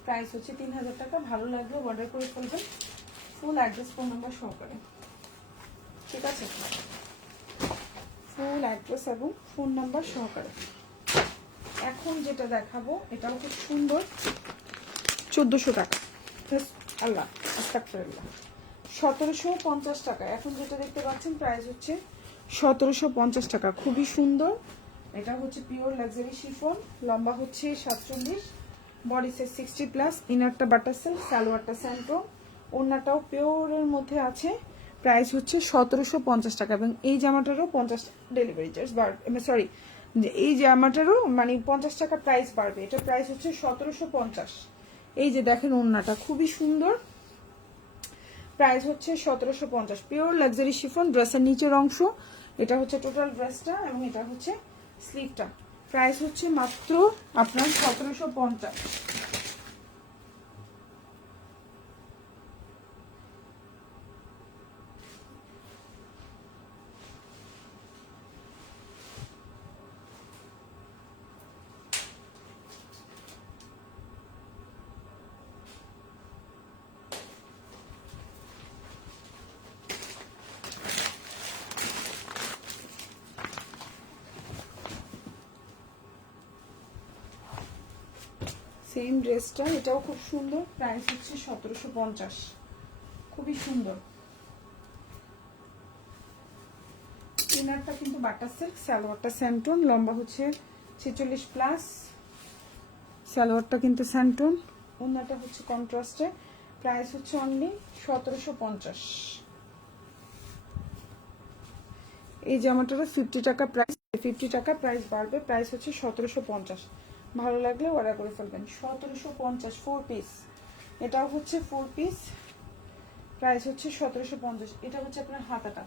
প্রাইস হচ্ছে 3000 টাকা। ভালো লাগলে অর্ডার করে ফেলবেন, ফুল অ্যাড্রেস ফোন নাম্বার সহকারে, ঠিক আছে। ফুল অ্যাড্রেস এবং ফোন নাম্বার সহকারে। এখন যেটা দেখাবো এটাও খুব সুন্দর, 1400 টাকা। আল্লাহ আস্তাগফিরুল্লাহ, 1750 টাকা। এখন যেটা দেখতে পাচ্ছেন প্রাইস হচ্ছে 1750 টাকা। খুবই সুন্দর। এটা হচ্ছে পিওর লাক্সারি শিফন, লম্বা হচ্ছে 47, বডি সাইজ 60 প্লাস, ইনারটা বাটার সিল্ক, সালোয়ারটা স্যান্টো, ওড়নাটাও পিওরের মধ্যে আছে। প্রাইস হচ্ছে 1750 টাকা। এবং এই জামাটারও 50 ডেলিভারি চার্জ বাড়বে, সরি, এই জামাটারও মানে 50 টাকা প্রাইস বাড়বে। এটা প্রাইস হচ্ছে 1750। এই যে দেখেন ওড়নাটা খুবই সুন্দর, প্রাইস হচ্ছে 1750। পিওর লাক্সারি শিফন, ড্রেসের নিচের অংশ, এটা হচ্ছে টোটাল ড্রেসটা এবং এটা হচ্ছে স্লিভটা। প্রাইস হচ্ছে মাত্র আপনার 1750। সেম ড্রেসটা, এটাও খুব সুন্দর, প্রাইস হচ্ছে 1750। খুবই সুন্দর। ইনারটা কিন্তু বাটার সিল্ক, সালোয়ারটা স্যান্টন, লম্বা হচ্ছে 46 প্লাস, সালোয়ারটা কিন্তু স্যান্টন, ওড়নাটা হচ্ছে কন্ট্রাস্টে। প্রাইস হচ্ছে অনলি 1750। এই জামাটারও 50 টাকা প্রাইস, 50 টাকা প্রাইস বাড়বে। প্রাইস হচ্ছে 1750। ভালো লাগলে অর্ডার করে ফেলবেন। 1750 4 পিস। এটাও হচ্ছে 4 পিস, প্রাইস হচ্ছে 1750। এটা হচ্ছে আপনার হাতাটা,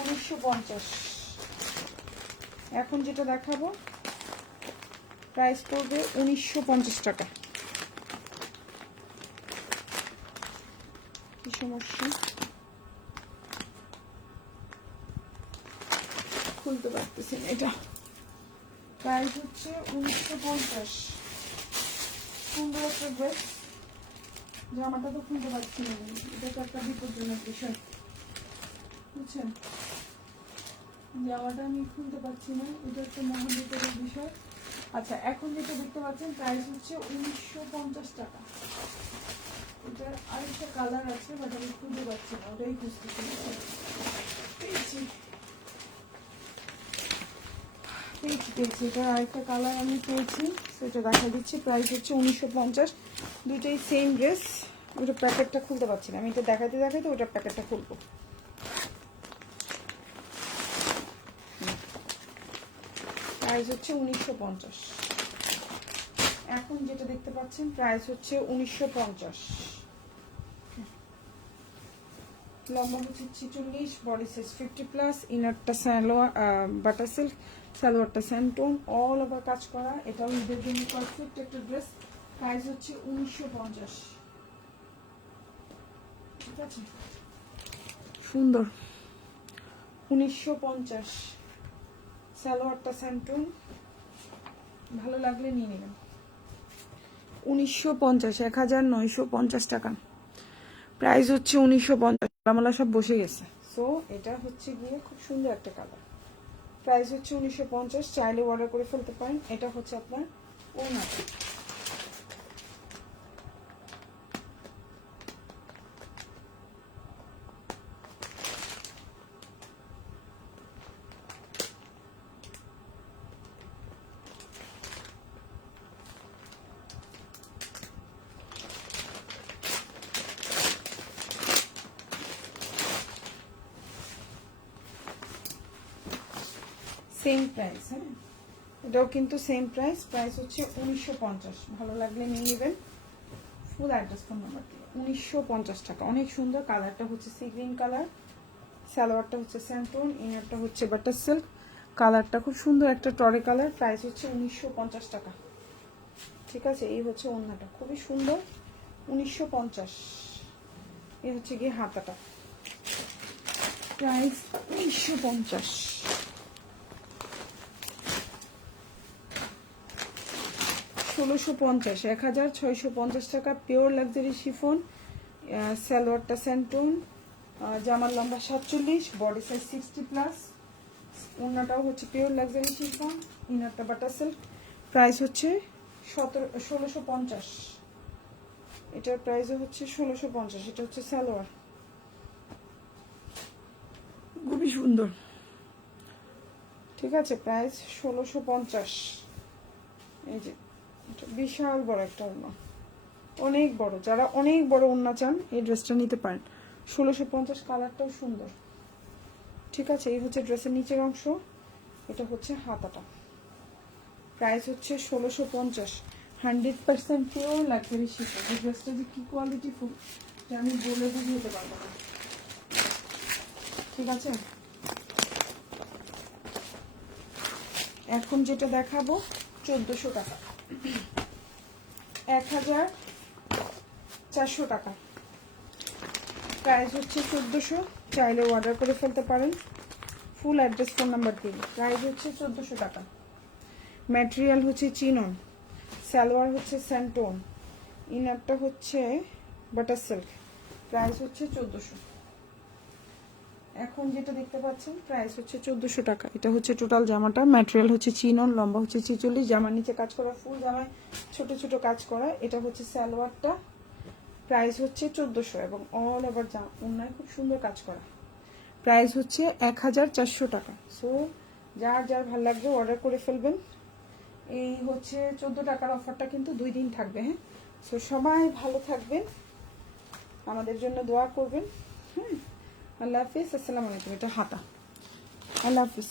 1950। এখন যেটা দেখাবো প্রাইস পড়বে 1950 টাকা। কি সমস্যা, খুলতে পারতেছি না। এটা প্রাইস হচ্ছে 1950। সুন্দর একটা ড্রেস, জামাটা তো খুলতে পারছি না, এটা তো একটা বিপজ্জনক বিষয়, বুঝছেন? জামাটা আমি খুলতে পারছি না, এটা একটা মহাবিপদের বিষয়। আচ্ছা, এখন যেটা দেখতে পাচ্ছেন প্রাইস হচ্ছে 1950 টাকা। এটার আরেকটা কালার আছে, বাট আমি খুঁজে পাচ্ছি না, ওটাই খুঁজতেছি। পেয়েছি এটার আরেকটা কালার আমি পেয়েছি, সেটা দেখা দিচ্ছি। প্রাইস হচ্ছে 1950। দুটোই সেম ড্রেস। ওটা প্যাকেটটা খুলতে পারছি না, আমি এটা দেখাতে দেখাতে ওটার প্যাকেটটা খুলবো। প্রাইস হচ্ছে 1950। এখন যেটা দেখতে পাচ্ছেন প্রাইস হচ্ছে 1950। লম্বা হচ্ছে 46, বডি সাইজ 50+, ইনারটা সালোয়ার বাটার সিল্ক, সালোয়ারটা স্যান্টন, অল ওভার কাজ করা। এটাও ঈদের জন্য পারফেক্ট একটা ড্রেস। প্রাইস হচ্ছে 1950। ঠিক আছে, সুন্দর। 1950, সালোয়ারটা স্যান্টন, ভালো লাগলে নিয়ে নেবেন। 1950, 1950 টাকা প্রাইস হচ্ছে। 1950। মালা সব বসে গেছে। সো এটা হচ্ছে গিয়ে খুব সুন্দর একটা কালার। প্রাইস হচ্ছে 1950। চাইলে অর্ডার করে ফেলতে পারেন। এটা হচ্ছে আপনার ওড়নাটা। সেম প্রাইস, হ্যাঁ, এটাও কিন্তু সেম প্রাইস। প্রাইস হচ্ছে 1950। ভালো লাগলে নিয়ে নেবেন। ফুল অ্যাড্রেস, ফোন নাম্বার দিয়ে। 1950 টাকা, অনেক সুন্দর। কালারটা হচ্ছে সি গ্রিন কালার, সালোয়ারটা হচ্ছে স্যান্টন, ইনারটা হচ্ছে বাটার সিল্ক। কালারটা খুব সুন্দর একটা টরে কালার। প্রাইস হচ্ছে 1950 টাকা। ঠিক আছে, এই হচ্ছে ওড়নাটা, খুবই সুন্দর। 1950। এই হচ্ছে গিয়ে হাতাটা। প্রাইস 1950। 1650, 1650 টাকা। পিওর লাক্সারি শিফন, সালোয়ারটা স্যান্টন, জামার লম্বা 47, বডি সাইজ 60+। ওড়নাটাও হচ্ছে পিওর লাক্সারি শিফন, ইনারটা বাটার সিল্ক। প্রাইস হচ্ছে 1650। এটার প্রাইসও হচ্ছে 1650। এটা হচ্ছে সালোয়ার, খুবই সুন্দর। ঠিক আছে, প্রাইস 1650। এই যে এটা বিশাল বড় একটা ওড়না, অনেক বড়। যারা অনেক বড় ওড়না চান এই ড্রেসটা নিতে পারেন। 1650। কালারটাও সুন্দর। ঠিক আছে, এই হচ্ছে ড্রেসের নিচের অংশ, এটা হচ্ছে হাতাটা। প্রাইস হচ্ছে 1650। 100% পিওর লাক্সারি শিফন। এই ড্রেসটা যে কি কোয়ালিটি ফুল, যে আমি বলে বুঝতে পারবো না। ঠিক আছে, এখন যেটা দেখাবো 1400 টাকা, 1400 টাকা। প্রাইস হচ্ছে 1400। চাইলে অর্ডার করে ফেলতে পারেন। ফুল অ্যাড্রেস, ফোন নাম্বার দিন। প্রাইস হচ্ছে 1400 টাকা। ম্যাটেরিয়াল হচ্ছে চিনন, সালোয়ার হচ্ছে স্যান্টন, ইনারটা হচ্ছে বাটার সিল্ক। প্রাইস হচ্ছে 1400। এখন যেটা দেখতে পাচ্ছেন প্রাইস হচ্ছে 1400 টাকা। এটা হচ্ছে টোটাল জামাটা। ম্যাটেরিয়াল হচ্ছে চিনন, লম্বা হচ্ছে 46, জামার নিচে কাজ করা, ফুল জামায় ছোট ছোট কাজ করা। এটা হচ্ছে সালোয়ারটা। প্রাইস হচ্ছে 1400 এবং অল ওভার ওড়নায় খুব সুন্দর কাজ করা। প্রাইস হচ্ছে 1400 টাকা। সো যার যার ভালো লাগবে অর্ডার করে ফেলবেন। এই হচ্ছে 14 টাকার অফারটা কিন্তু 2 দিন থাকবে, হ্যাঁ। সো সবাই ভালো থাকবেন, আমাদের জন্য দোয়া করবেন, হ্যাঁ। আল্লাহ হাফিজ, আসসালামু আলাইকুম। এটা হাতা। আল্লাহ হাফিজ।